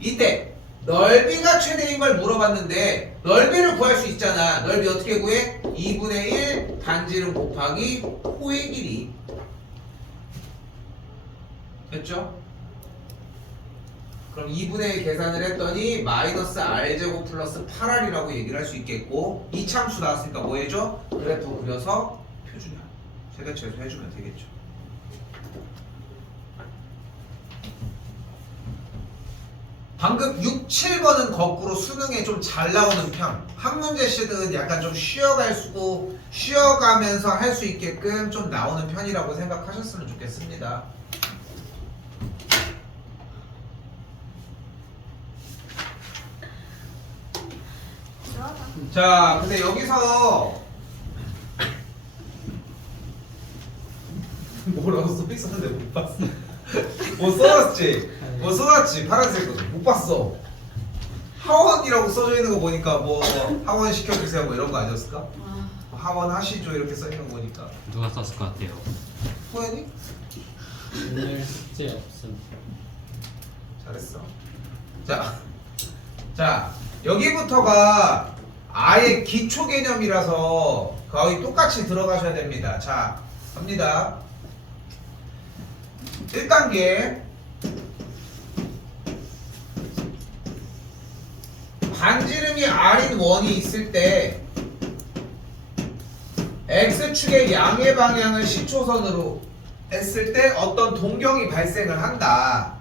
이때 넓이가 최대인 걸 물어봤는데 넓이를 구할 수 있잖아. 넓이 어떻게 구해? 2분의 1 반지름 곱하기 호의 길이. 됐죠? 그럼 2분의 1 계산을 했더니 마이너스 R제곱 플러스 8R이라고 얘기를 할 수 있겠고, 이참수 나왔으니까 뭐 해줘? 그래프 그려서 표준이야. 최대치에서 해주면 되겠죠. 방금 6, 7번은 거꾸로 수능에 좀 잘 나오는 편. 한 문제씩은 약간 좀 쉬어가면서 할 수 있게끔 좀 나오는 편이라고 생각하셨으면 좋겠습니다. 자, 근데 여기서 뭐라고 써있었는데 못 봤어. 뭐 써놨지 파란색은 못 봤어. 하원이라고 써져 있는 거 보니까 뭐 하원 시켜주세요 뭐 이런 거 아니었을까? 하원 하시죠 이렇게 써 있는 거 보니까. 누가 썼을 것 같아요? 호연이? 오늘 숙제 없음. 잘했어. 자 여기부터가 아예 기초 개념이라서 거의 똑같이 들어가셔야 됩니다. 자 갑니다. 1단계 반지름이 R인 원이 있을 때 X축의 양의 방향을 시초선으로 했을 때 어떤 동경이 발생을 한다.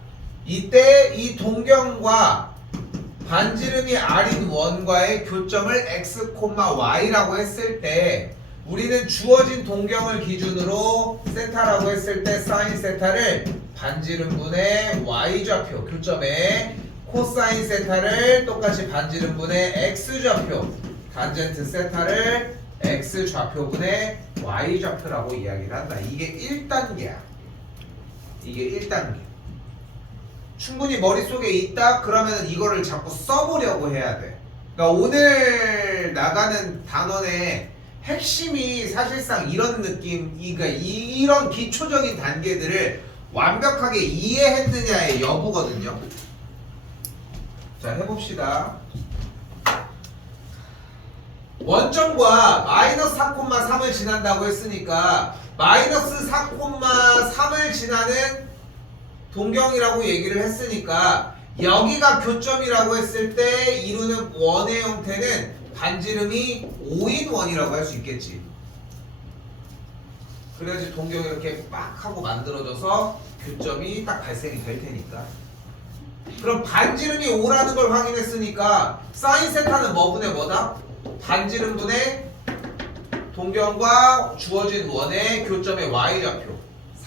이때 이 동경과 반지름이 R인 원과의 교점을 X, Y라고 했을 때 우리는 주어진 동경을 기준으로 세타라고 했을 때 사인 세타를 반지름분의 Y좌표 교점에 코사인 세타를 똑같이 반지름분의 X좌표 탄젠트 세타를 X좌표분의 Y좌표라고 이야기를 한다. 이게 1단계야. 이게 1단계. 충분히 머릿속에 있다? 그러면 이거를 자꾸 써보려고 해야 돼. 그러니까 오늘 나가는 단원의 핵심이 사실상 이런 느낌, 그러니까 이런 기초적인 단계들을 완벽하게 이해했느냐의 여부거든요. 자, 해봅시다. 원점과 마이너스 4,3을 지난다고 했으니까 마이너스 4,3을 지나는 동경이라고 얘기를 했으니까 여기가 교점이라고 했을 때 이루는 원의 형태는 반지름이 5인1이라고 할 수 있겠지. 그래야지 동경이 이렇게 빡 하고 만들어져서 교점이 딱 발생이 될 테니까. 그럼 반지름이 5라는 걸 확인했으니까 사인 세타는 뭐분의 뭐다? 반지름분의 동경과 주어진 원의 교점의 y좌표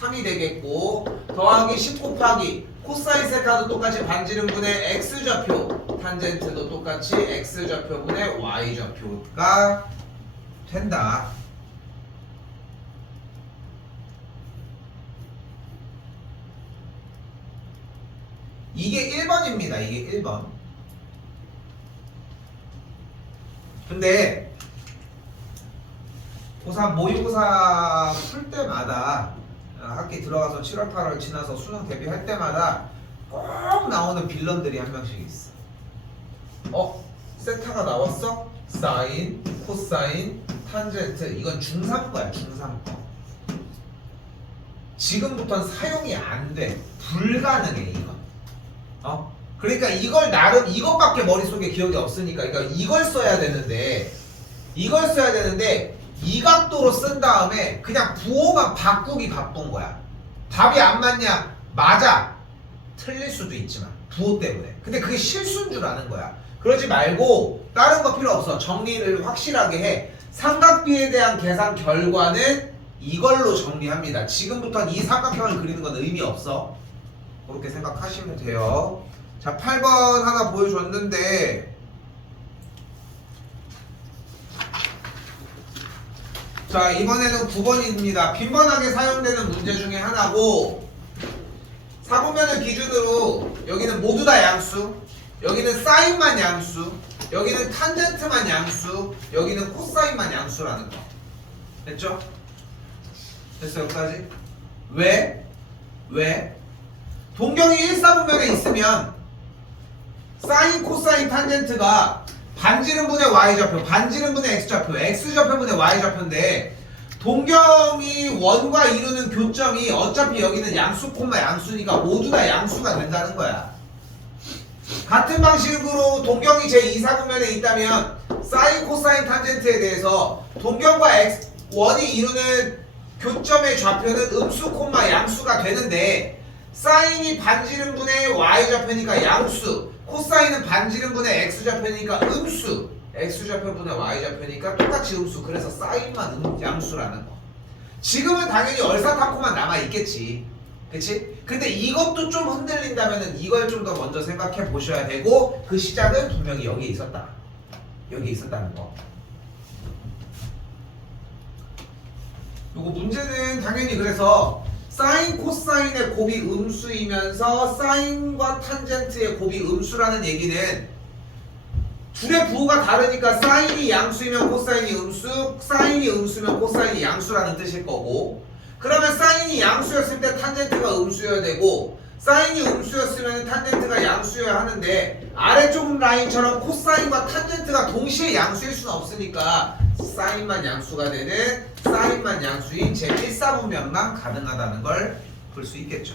3이 되겠고, 더하기 10 곱하기 코사인 세타도 똑같이 반지름분의 x좌표, 탄젠트도 똑같이 x좌표분의 y좌표가 된다. 이게 1번입니다. 이게 1번. 근데 고3 모의고사 풀 때마다 학기 들어가서 7월 8월 지나서 수능 대비할 때마다 꼭 나오는 빌런들이 한 명씩 있어. 세타가 나왔어? 사인, 코사인, 탄젠트. 이건 중3 거야. 중3 거. 지금부터는 사용이 안 돼. 불가능해 이건. 그러니까 이걸 나름 이것밖에 머릿속에 기억이 없으니까, 그러니까 이걸 써야 되는데 이 각도로 쓴 다음에 그냥 부호만 바꾸기 바쁜 거야. 답이 안 맞냐? 맞아. 틀릴 수도 있지만 부호 때문에. 근데 그게 실수인 줄 아는 거야. 그러지 말고 다른 거 필요 없어. 정리를 확실하게 해. 삼각비에 대한 계산 결과는 이걸로 정리합니다. 지금부터는 이 삼각형을 그리는 건 의미 없어. 그렇게 생각하시면 돼요. 자, 8번 하나 보여줬는데, 자, 이번에는 9번입니다. 빈번하게 사용되는 문제 중에 하나고, 사분면을 기준으로 여기는 모두 다 양수, 여기는 사인만 양수, 여기는 탄젠트만 양수, 여기는 코사인만 양수라는 거. 됐죠? 됐어, 여기까지? 왜? 동경이 1사분면에 있으면 사인, 코사인, 탄젠트가 반지름분의 y좌표, 반지름분의 x좌표, x좌표분의 y좌표인데, 동경이 원과 이루는 교점이 어차피 여기는 양수 콤마 양수니까 모두 다 양수가 된다는 거야. 같은 방식으로 동경이 제2사분면에 있다면 사인, 코사인, 탄젠트에 대해서 동경과 원이 이루는 교점의 좌표는 음수 콤마 양수가 되는데, 사인이 반지름분의 y좌표니까 양수, 코사인은 반지름분의 x좌표니까 음수, x좌표분의 y좌표니까 똑같이 음수. 그래서 사인만 양수라는 거. 지금은 당연히 얼사타코만 남아있겠지, 그치? 근데 이것도 좀 흔들린다면은 이걸 좀 더 먼저 생각해 보셔야 되고, 그 시작은 분명히 여기에 있었다. 여기에 있었다는 거. 요거 문제는 당연히 그래서 사인, 코사인의 곱이 음수이면서 사인과 탄젠트의 곱이 음수라는 얘기는 둘의 부호가 다르니까 사인이 양수이면 코사인이 음수, 사인이 음수면 코사인이 양수라는 뜻일 거고, 그러면 사인이 양수였을 때 탄젠트가 음수여야 되고, 사인이 음수였으면 탄젠트가 양수여야 하는데, 아래쪽 라인처럼 코사인과 탄젠트가 동시에 양수일 수는 없으니까 사인만 양수가 되는, 사인만 양수인 제1사분면만 가능하다는 걸 볼 수 있겠죠.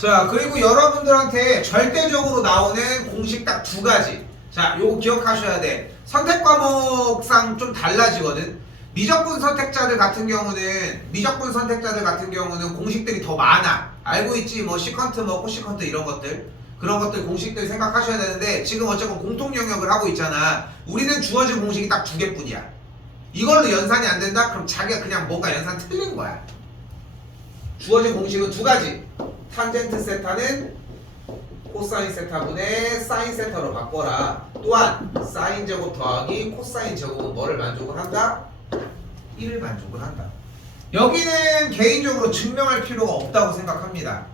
자, 그리고 여러분들한테 절대적으로 나오는 공식 딱 두 가지. 자, 요거 기억하셔야 돼. 선택 과목상 좀 달라지거든. 미적분 선택자들 같은 경우는 공식들이 더 많아. 알고 있지? 뭐 시컨트, 뭐 코시컨트 이런 것들. 그런 것들 공식들 생각하셔야 되는데, 지금 어쨌건 공통 영역을 하고 있잖아. 우리는 주어진 공식이 딱 두 개뿐이야. 이걸로 연산이 안 된다? 그럼 자기가 그냥 뭔가 연산 틀린 거야. 주어진 공식은 두 가지. 탄젠트 세타는 코사인 세타분의 사인 세타로 바꿔라. 또한 사인 제곱 더하기 코사인 제곱은 뭐를 만족을 한다? 1을 만족을 한다. 여기는 개인적으로 증명할 필요가 없다고 생각합니다.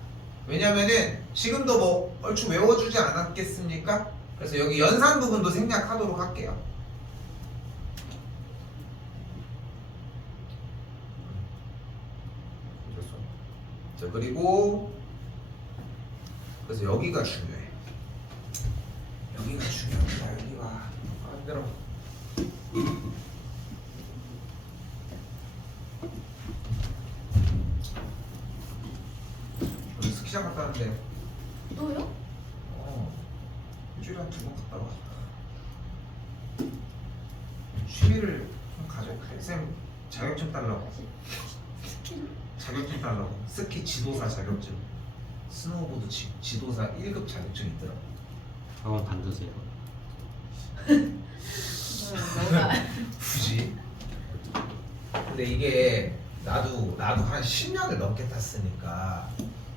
왜냐면은 지금도 뭐 얼추 외워주지 않았겠습니까? 그래서 여기 연산 부분도 생략하도록 할게요. 그리고 그래서 여기가 중요해. 여기가 중요합니다. 여기가. 아 힘들어. 오늘 스키장 갔다 왔는데 또요? 일주일에 한 2번 갔다 와. 취미를 좀 가져. 쌤 자격증 달라고. 자격증 달라고. 스키 지도사 자격증. 스노우보드 지도사 1급 자격증 있더라. 학원 반드세요. 굳이? 근데 이게 나도 한 10년을 넘게 탔으니까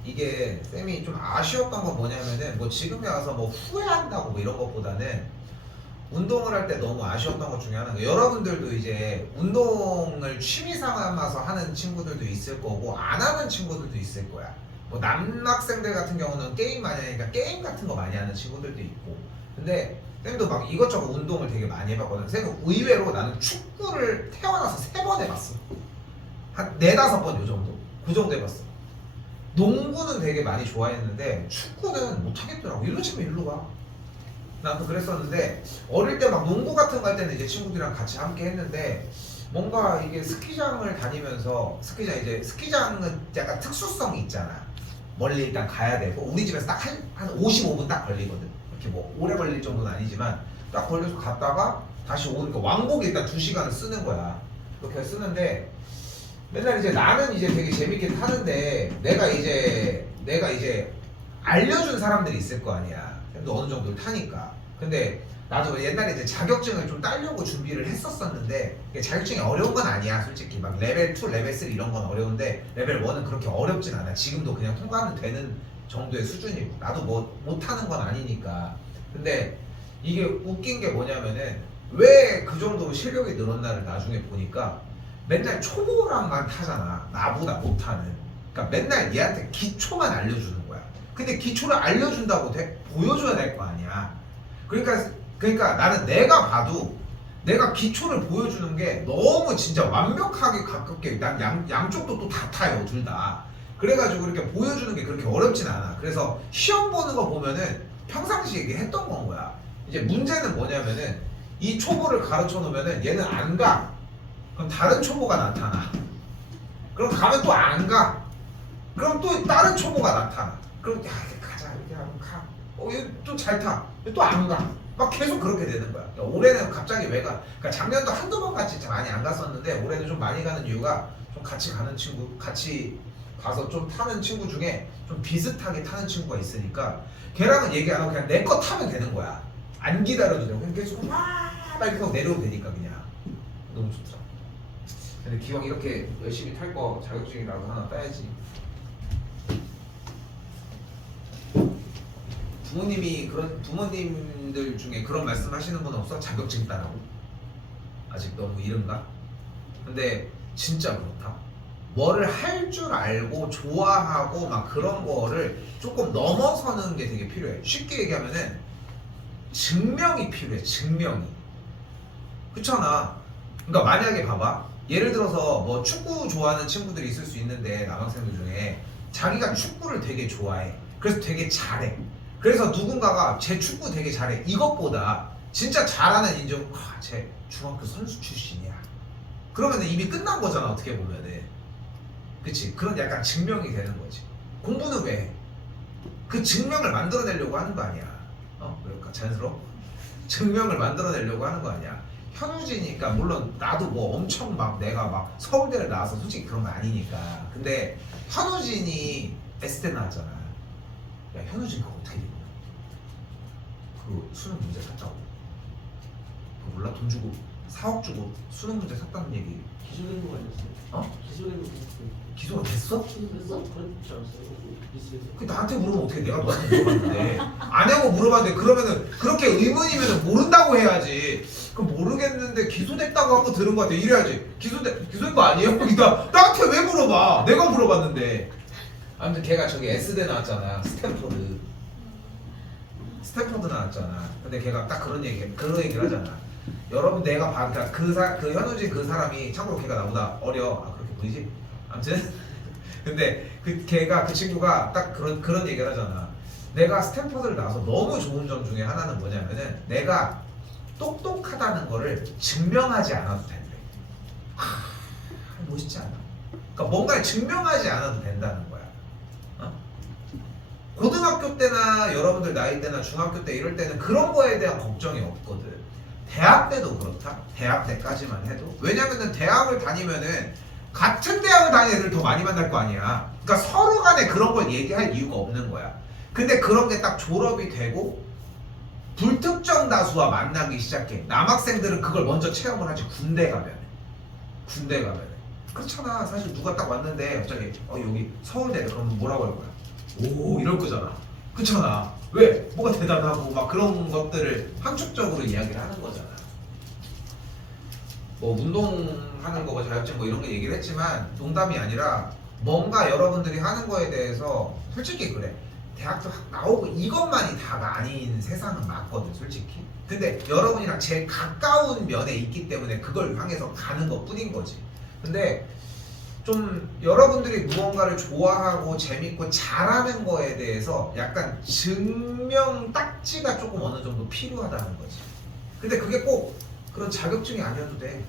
이게 쌤이 좀 아쉬웠던 건 뭐냐면은 뭐 지금에 와서 뭐 후회한다고 뭐 이런 것보다는 운동을 할 때 너무 아쉬웠던 것 중에 하나가 여러분들도 이제 운동을 취미 삼아서 하는 친구들도 있을 거고 안 하는 친구들도 있을 거야. 뭐 남학생들 같은 경우는 게임 많이 하니까 게임 같은 거 많이 하는 친구들도 있고. 근데 쌤도 막 이것저것 운동을 되게 많이 해봤거든. 쌤은 의외로 나는 축구를 태어나서 3번 해봤어. 한 4-5번 요 정도. 그 정도 해봤어. 농구는 되게 많이 좋아했는데 축구는 못하겠더라고. 일로 치면 일로 가. 나도 그랬었는데 어릴 때 막 농구 같은 거 할 때는 이제 친구들이랑 같이 함께 했는데 뭔가 이게 스키장을 다니면서 스키장은 약간 특수성이 있잖아. 멀리 일단 가야 되고 우리 집에서 딱 한 55분 딱 걸리거든. 이렇게 뭐 오래 걸릴 정도는 아니지만 딱 걸려서 갔다가 다시 오니까 왕복에 일단 2시간을 쓰는 거야. 그렇게 쓰는데 맨날 이제 나는 이제 되게 재밌게 타는데 내가 이제 알려준 사람들이 있을 거 아니야. 또 어느 정도 타니까. 근데 나도 옛날에 이제 자격증을 좀 따려고 준비를 했었었는데 이게 자격증이 어려운 건 아니야. 솔직히 막 레벨 2, 레벨 3 이런 건 어려운데 레벨 1은 그렇게 어렵진 않아. 지금도 그냥 통과는 되는 정도의 수준이고 나도 뭐 못하는 건 아니니까. 근데 이게 웃긴 게 뭐냐면은 왜 그 정도 실력이 늘었나를 나중에 보니까 맨날 초보랑만 타잖아. 나보다 못하는. 그러니까 맨날 얘한테 기초만 알려주는 거야. 근데 기초를 알려준다고 보여줘야 될 거 아니야. 그러니까 나는 내가 봐도 내가 기초를 보여주는 게 너무 진짜 완벽하게 가깝게 난 양쪽도 또 다 타요. 둘 다. 그래가지고 이렇게 보여주는 게 그렇게 어렵진 않아. 그래서 시험 보는 거 보면은 평상시에 얘기 했던 건 거야. 이제 문제는 뭐냐면은 이 초보를 가르쳐 놓으면은 얘는 안 가. 그럼 다른 초보가 나타나. 그럼 가면 또 안 가. 그럼 또 다른 초보가 나타나. 그럼 야 가자 이렇게 하면 가. 얘 또 잘 타. 또 안 가. 막 계속 그렇게 되는 거야. 그러니까 올해는 갑자기 왜 가? 그러니까 작년도 한두 번 같이 많이 안 갔었는데 올해는 좀 많이 가는 이유가 좀 같이 가는 친구, 같이 가서 좀 타는 친구 중에 좀 비슷하게 타는 친구가 있으니까 걔랑은 얘기 안 하고 그냥 내 거 타면 되는 거야. 안 기다려도 되고 그냥 계속 막 이렇게 하고 내려오면 되니까 그냥 너무 좋더라. 근데 기왕 이렇게 열심히 탈 거 자격증이라도 하나 따야지. 부모님들 중에 그런 말씀 하시는 분 없어? 자격증 따라고? 아직 너무 이른가? 근데 진짜 그렇다. 뭐를 할 줄 알고 좋아하고 막 그런 거를 조금 넘어서는 게 되게 필요해. 쉽게 얘기하면은 증명이 필요해. 증명이. 그렇잖아. 그러니까 만약에 봐봐. 예를 들어서 뭐 축구 좋아하는 친구들이 있을 수 있는데 남학생들 중에 자기가 축구를 되게 좋아해. 그래서 되게 잘해. 그래서 누군가가 쟤 축구 되게 잘해. 이것보다 진짜 잘하는 인정. 쟤 중학교 선수 출신이야. 그러면 이미 끝난 거잖아. 어떻게 보면은. 그치? 그런 약간 증명이 되는 거지. 공부는 왜 해? 그 증명을 만들어내려고 하는 거 아니야. 그러니까 자연스러워? 증명을 만들어내려고 하는 거 아니야. 현우지니까 물론 나도 뭐 엄청 막 내가 막 서울대를 나와서 솔직히 그런 거 아니니까. 근데 현우진이 S대 나왔잖아. 야 현우진 그거 어떻게 된 거야? 그 수능 문제 샀다고. 그거 몰라? 돈 주고 4억 주고 수능 문제 샀다는 얘기. 기소된 거 아니었어요? 기소된 거 같았어요. 기소가 됐어? 됐어? 그렇지 않았어요? 비슷해서. 그 나한테 물으면 어떻게 내가 너한테 물어봤는데 안 하고 물어봤는데 그러면은 그렇게 의문이면은 모른다고 해야지. 그럼 모르겠는데 기소됐다고 하고 들은 거 같아. 이래야지. 기소된 거 아니에요? 나한테 왜 물어봐? 내가 물어봤는데. 아무튼 걔가 저기 S대 나왔잖아. 스탠퍼드 나왔잖아. 근데 걔가 딱 그런 얘기를 하잖아. 여러분 내가 그러니까 그 현우진 그 사람이 참고로 걔가 나보다 어려. 그렇게 보이지? 아무튼 근데 그 친구가 딱 그런 얘기를 하잖아. 내가 스탠퍼드를 나와서 너무 좋은 점 중에 하나는 뭐냐면은 내가 똑똑하다는 거를 증명하지 않아도 된대. 멋있지 않아? 그러니까 뭔가를 증명하지 않아도 된다는 거야. 어? 고등학교 때나 여러분들 나이 때나 중학교 때 이럴 때는 그런 거에 대한 걱정이 없거든. 대학 때도 그렇다. 대학 때까지만 해도. 왜냐면은 대학을 다니면은 같은 대학을 다니는 애들 더 많이 만날 거 아니야. 그러니까 서로 간에 그런 걸 얘기할 이유가 없는 거야. 근데 그런 게 딱 졸업이 되고 불특정 다수와 만나기 시작해. 남학생들은 그걸 먼저 체험을 하지. 군대 가면 그렇잖아. 사실 누가 딱 왔는데 갑자기 여기 서울대 그러면 뭐라고 할 거야? 오 이럴 거잖아. 그렇잖아. 왜? 뭐가 대단하고 막 그런 것들을 함축적으로 이야기를 하는 거잖아. 뭐 운동하는 거고 자격증 뭐 이런 거 얘기를 했지만 농담이 아니라 뭔가 여러분들이 하는 거에 대해서 솔직히 그래. 대학도 나오고 이것만이 다가 아닌 세상은 맞거든 솔직히. 근데 여러분이랑 제일 가까운 면에 있기 때문에 그걸 향해서 가는 것 뿐인 거지. 근데 좀 여러분들이 무언가를 좋아하고 재밌고 잘하는 거에 대해서 약간 증명 딱지가 조금 어느 정도 필요하다는 거지. 근데 그게 꼭 그런 자격증이 아니어도 돼.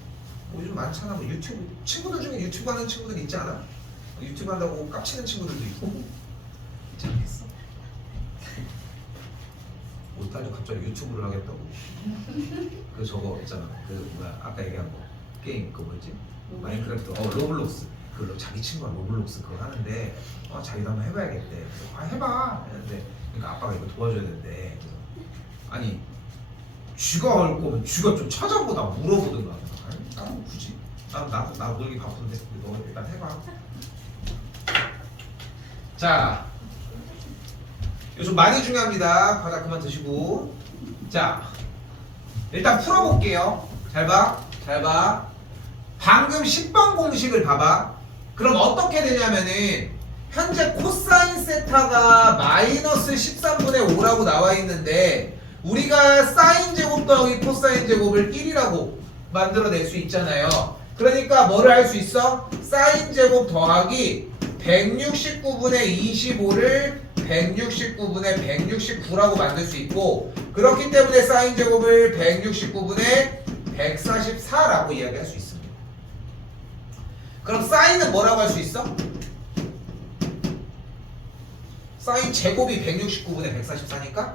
뭐 요즘 많잖아. 뭐 유튜브 친구들 중에 유튜브 하는 친구들 있지 않아? 유튜브 한다고 깝치는 친구들도 있고. 재밌겠어. 오타주 갑자기 유튜브를 하겠다고. 그 저거 있잖아. 그 뭐야 아까 얘기한 거 게임 그 뭐였지? 마인크래프트. 로블록스. 그 자기 친구가 로블록스 그거 하는데 자기도 한번 해봐야겠대. 그래서 해봐. 했는데 그러니까 아빠가 이거 도와줘야 된대. 그래서 아니 쥐가 할 거면 쥐가 좀 찾아보다 물어보든가. 아니 나는 굳이 나 놀기 바쁜데 너 일단 해봐. 자, 이거 좀 많이 중요합니다. 과자 그만 드시고. 자, 일단 풀어볼게요. 잘 봐. 방금 10번 공식을 봐봐. 그럼 어떻게 되냐면은 현재 코사인 세타가 마이너스 13분의 5라고 나와 있는데 우리가 사인 제곱 더하기 코사인 제곱을 1이라고 만들어낼 수 있잖아요. 그러니까 뭐를 할 수 있어? 사인 제곱 더하기 169분의 25를 169분의 169라고 만들 수 있고, 그렇기 때문에 사인 제곱을 169분의 144라고 이야기할 수 있습니다. 그럼 사인은 뭐라고 할 수 있어? 사인 제곱이 169분의 144니까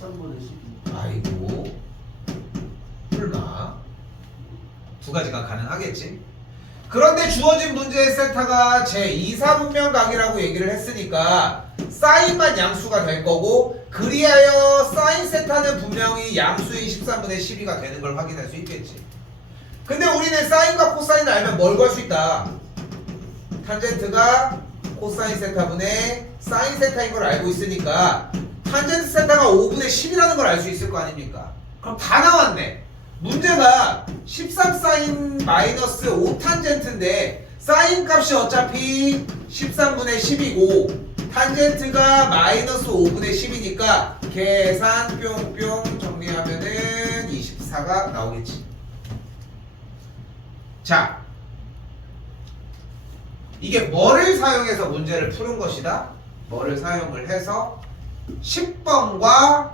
13분의 12. 아이고 설마 두 가지가 가능하겠지. 그런데 주어진 문제의 세타가 제2사분면각이라고 얘기를 했으니까 사인만 양수가 될 거고, 그리하여 사인 세타는 분명히 양수인 13분의 12가 되는 걸 확인할 수 있겠지. 근데 우리는 사인과 코사인을 알면 뭘 구할 수 있다? 탄젠트가 코사인 세타분의 사인 세타인 걸 알고 있으니까 탄젠트 세타가 5분의 10이라는 걸 알 수 있을 거 아닙니까? 그럼 다 나왔네. 문제가 13사인 마이너스 5탄젠트인데 사인 값이 어차피 13분의 10이고 탄젠트가 마이너스 5분의 10이니까 계산 뿅뿅 정리하면은 24가 나오겠지. 자, 이게 뭐를 사용해서 문제를 푸는 것이다? 뭐를 사용을 해서 10번과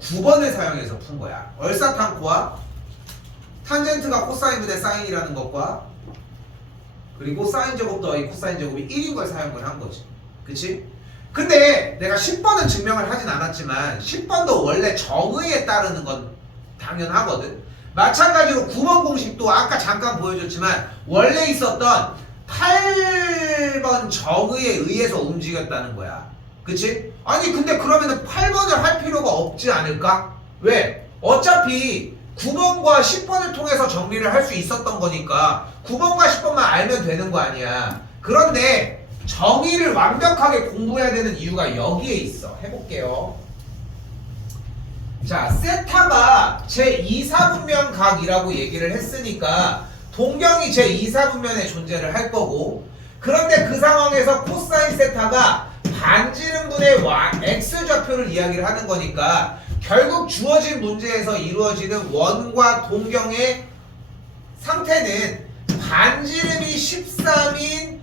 9번을 사용해서 푼 거야. 얼사탄코와 탄젠트가 코사인분의 사인이라는 것과 그리고 사인 제곱 더하기 코사인 제곱이 1인 걸 사용을 한 거지. 그치? 근데 내가 10번은 증명을 하진 않았지만 10번도 원래 정의에 따르는 건 당연하거든. 마찬가지로 9번 공식도 아까 잠깐 보여줬지만 원래 있었던 8번 정의에 의해서 움직였다는 거야. 그치? 아니 근데 그러면은 8번을 할 필요가 없지 않을까? 왜? 어차피 9번과 10번을 통해서 정리를 할 수 있었던 거니까 9번과 10번만 알면 되는 거 아니야. 그런데 정의를 완벽하게 공부해야 되는 이유가 여기에 있어. 해볼게요. 자, 세타가 제2사분면각이라고 얘기를 했으니까 동경이 제2사분면에 존재를 할 거고, 그런데 그 상황에서 코사인 세타가 반지름분의 x좌표를 이야기를 하는 거니까 결국 주어진 문제에서 이루어지는 원과 동경의 상태는 반지름이 13인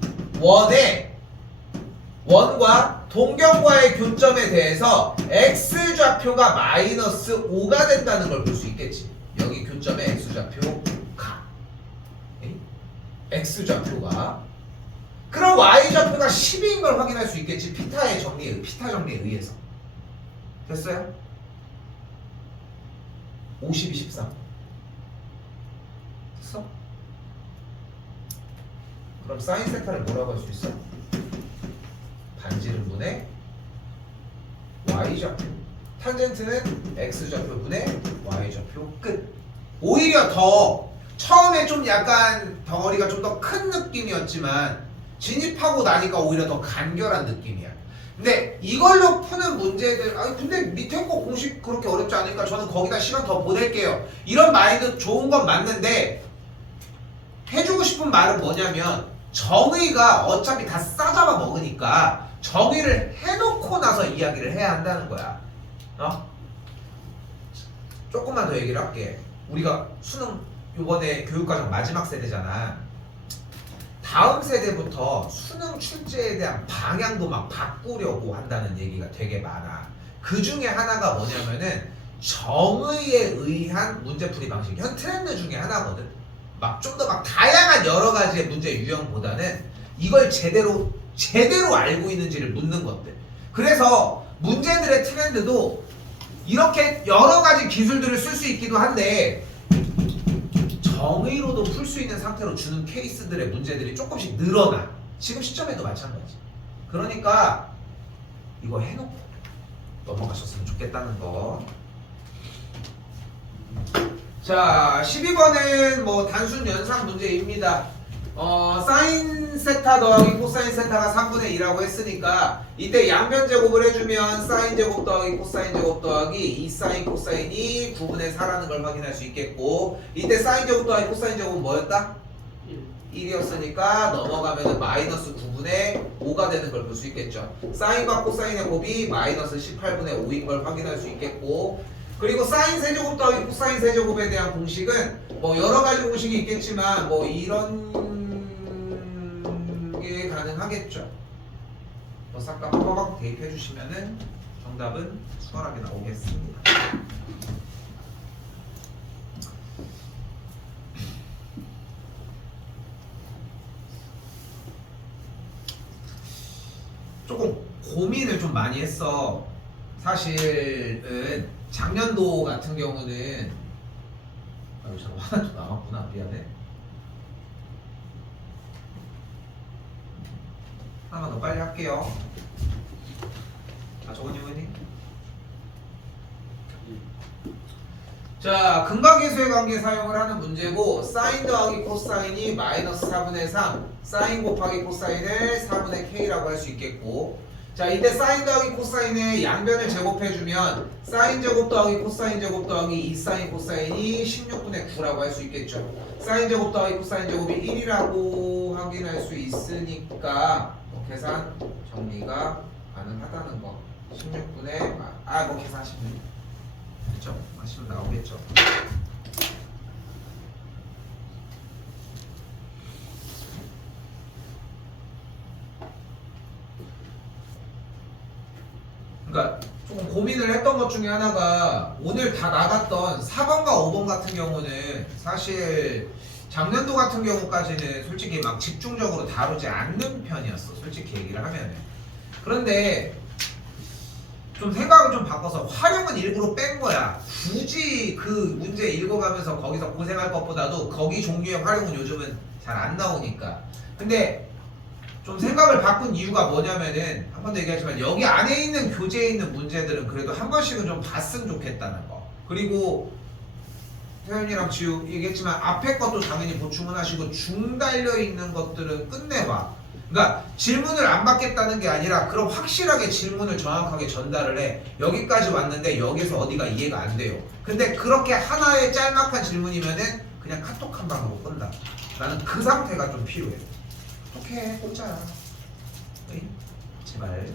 원과 동경과의 교점에 대해서 x좌표가 마이너스 5가 된다는 걸 볼 수 있겠지. 여기 교점에 x좌표가 x좌표가 그럼 y좌표가 10인 걸 확인할 수 있겠지. 피타 정리에 의해서. 됐어요? 50이 13 됐어? 그럼 사인 세타를 뭐라고 할 수 있어? 반지름분의 y좌표, 탄젠트는 x좌표분의 y좌표 끝. 오히려 더 처음에 좀 약간 덩어리가 좀 더 큰 느낌이었지만 진입하고 나니까 오히려 더 간결한 느낌이야. 근데 이걸로 푸는 문제들, 근데 밑에 거 공식 그렇게 어렵지 않으니까 저는 거기다 시간 더 보낼게요. 이런 마인드 좋은 건 맞는데 해주고 싶은 말은 뭐냐면 정의가 어차피 다 싸잡아 먹으니까 정의를 해놓고 나서 이야기를 해야 한다는 거야. 조금만 더 얘기를 할게. 우리가 수능 이번에 교육과정 마지막 세대잖아. 다음 세대부터 수능 출제에 대한 방향도 막 바꾸려고 한다는 얘기가 되게 많아. 그 중에 하나가 뭐냐면은 정의에 의한 문제풀이 방식. 현 트렌드 중에 하나거든. 막 좀 더 막 다양한 여러 가지의 문제 유형보다는 이걸 제대로 알고 있는지를 묻는 것들. 그래서 문제들의 트렌드도 이렇게 여러 가지 기술들을 쓸 수 있기도 한데 정의로도 풀 수 있는 상태로 주는 케이스들의 문제들이 조금씩 늘어나. 지금 시점에도 마찬가지. 그러니까 이거 해놓고 넘어가셨으면 좋겠다는 거. 자, 12번은 뭐 단순 연산 문제입니다. 사인 세타 더하기 코사인 세타가 3분의 2라고 했으니까 이때 양변 제곱을 해주면 사인 제곱 더하기 코사인 제곱 더하기 2 사인 코사인이 9분의 4라는 걸 확인할 수 있겠고, 이때 사인 제곱 더하기 코사인 제곱은 뭐였다? 1이었으니까 넘어가면 마이너스 9분의 5가 되는 걸 볼 수 있겠죠. 사인과 코사인의 곱이 마이너스 18분의 5인 걸 확인할 수 있겠고, 그리고 사인 세제곱 더하기 코사인 세제곱에 대한 공식은 뭐 여러 가지 공식이 있겠지만 뭐 이런 게 가능하겠죠. 뭐 싹다 빠바박 대입해 주시면은 정답은 수월하게 나오겠습니다. 조금 고민을 좀 많이 했어. 사실은 작년도 같은 경우는 잠깐 하나 좀 남았구나. 미안해. 하나만 더 빨리 할게요. 정은이 의원님. 자, 근각계수의 관계 사용을 하는 문제고, 사인 더하기 코사인이 마이너스 4분의 3, 사인 곱하기 코사인을 4분의 k라고 할 수 있겠고, 자, 이때 사인 더하기 코사인의 양변을 제곱해주면 사인 제곱 더하기 코사인 제곱 더하기 2 사인 코사인이 16분의 9라고 할 수 있겠죠. 사인 제곱 더하기 코사인 제곱이 1이라고 확인할 수 있으니까 계산 정리가 가능하다는 거. 16분의 뭐 계산하시면 그렇죠? 하시면 나오겠죠. 그러니까 조금 고민을 했던 것 중에 하나가 오늘 다 나갔던 4번과 5번 같은 경우는 사실 작년도 같은 경우까지는 솔직히 막 집중적으로 다루지 않는 편이었어. 솔직히 얘기를 하면은. 그런데 좀 생각을 좀 바꿔서 활용은 일부러 뺀 거야. 굳이 그 문제 읽어가면서 거기서 고생할 것보다도 거기 종류의 활용은 요즘은 잘 안 나오니까. 근데 좀 생각을 바꾼 이유가 뭐냐면은 한 번도 얘기했지만 여기 안에 있는 교재에 있는 문제들은 그래도 한 번씩은 좀 봤으면 좋겠다는 거. 그리고 태연이랑 지우 얘기했지만 앞에 것도 당연히 보충은 하시고 중 달려 있는 것들은 끝내봐. 그러니까 질문을 안 받겠다는 게 아니라 그럼 확실하게 질문을 정확하게 전달을 해. 여기까지 왔는데 여기서 어디가 이해가 안 돼요. 근데 그렇게 하나의 짤막한 질문이면은 그냥 카톡 한 방으로 끝나. 나는 그 상태가 좀 필요해. 어떡해, 혼자야. 제발.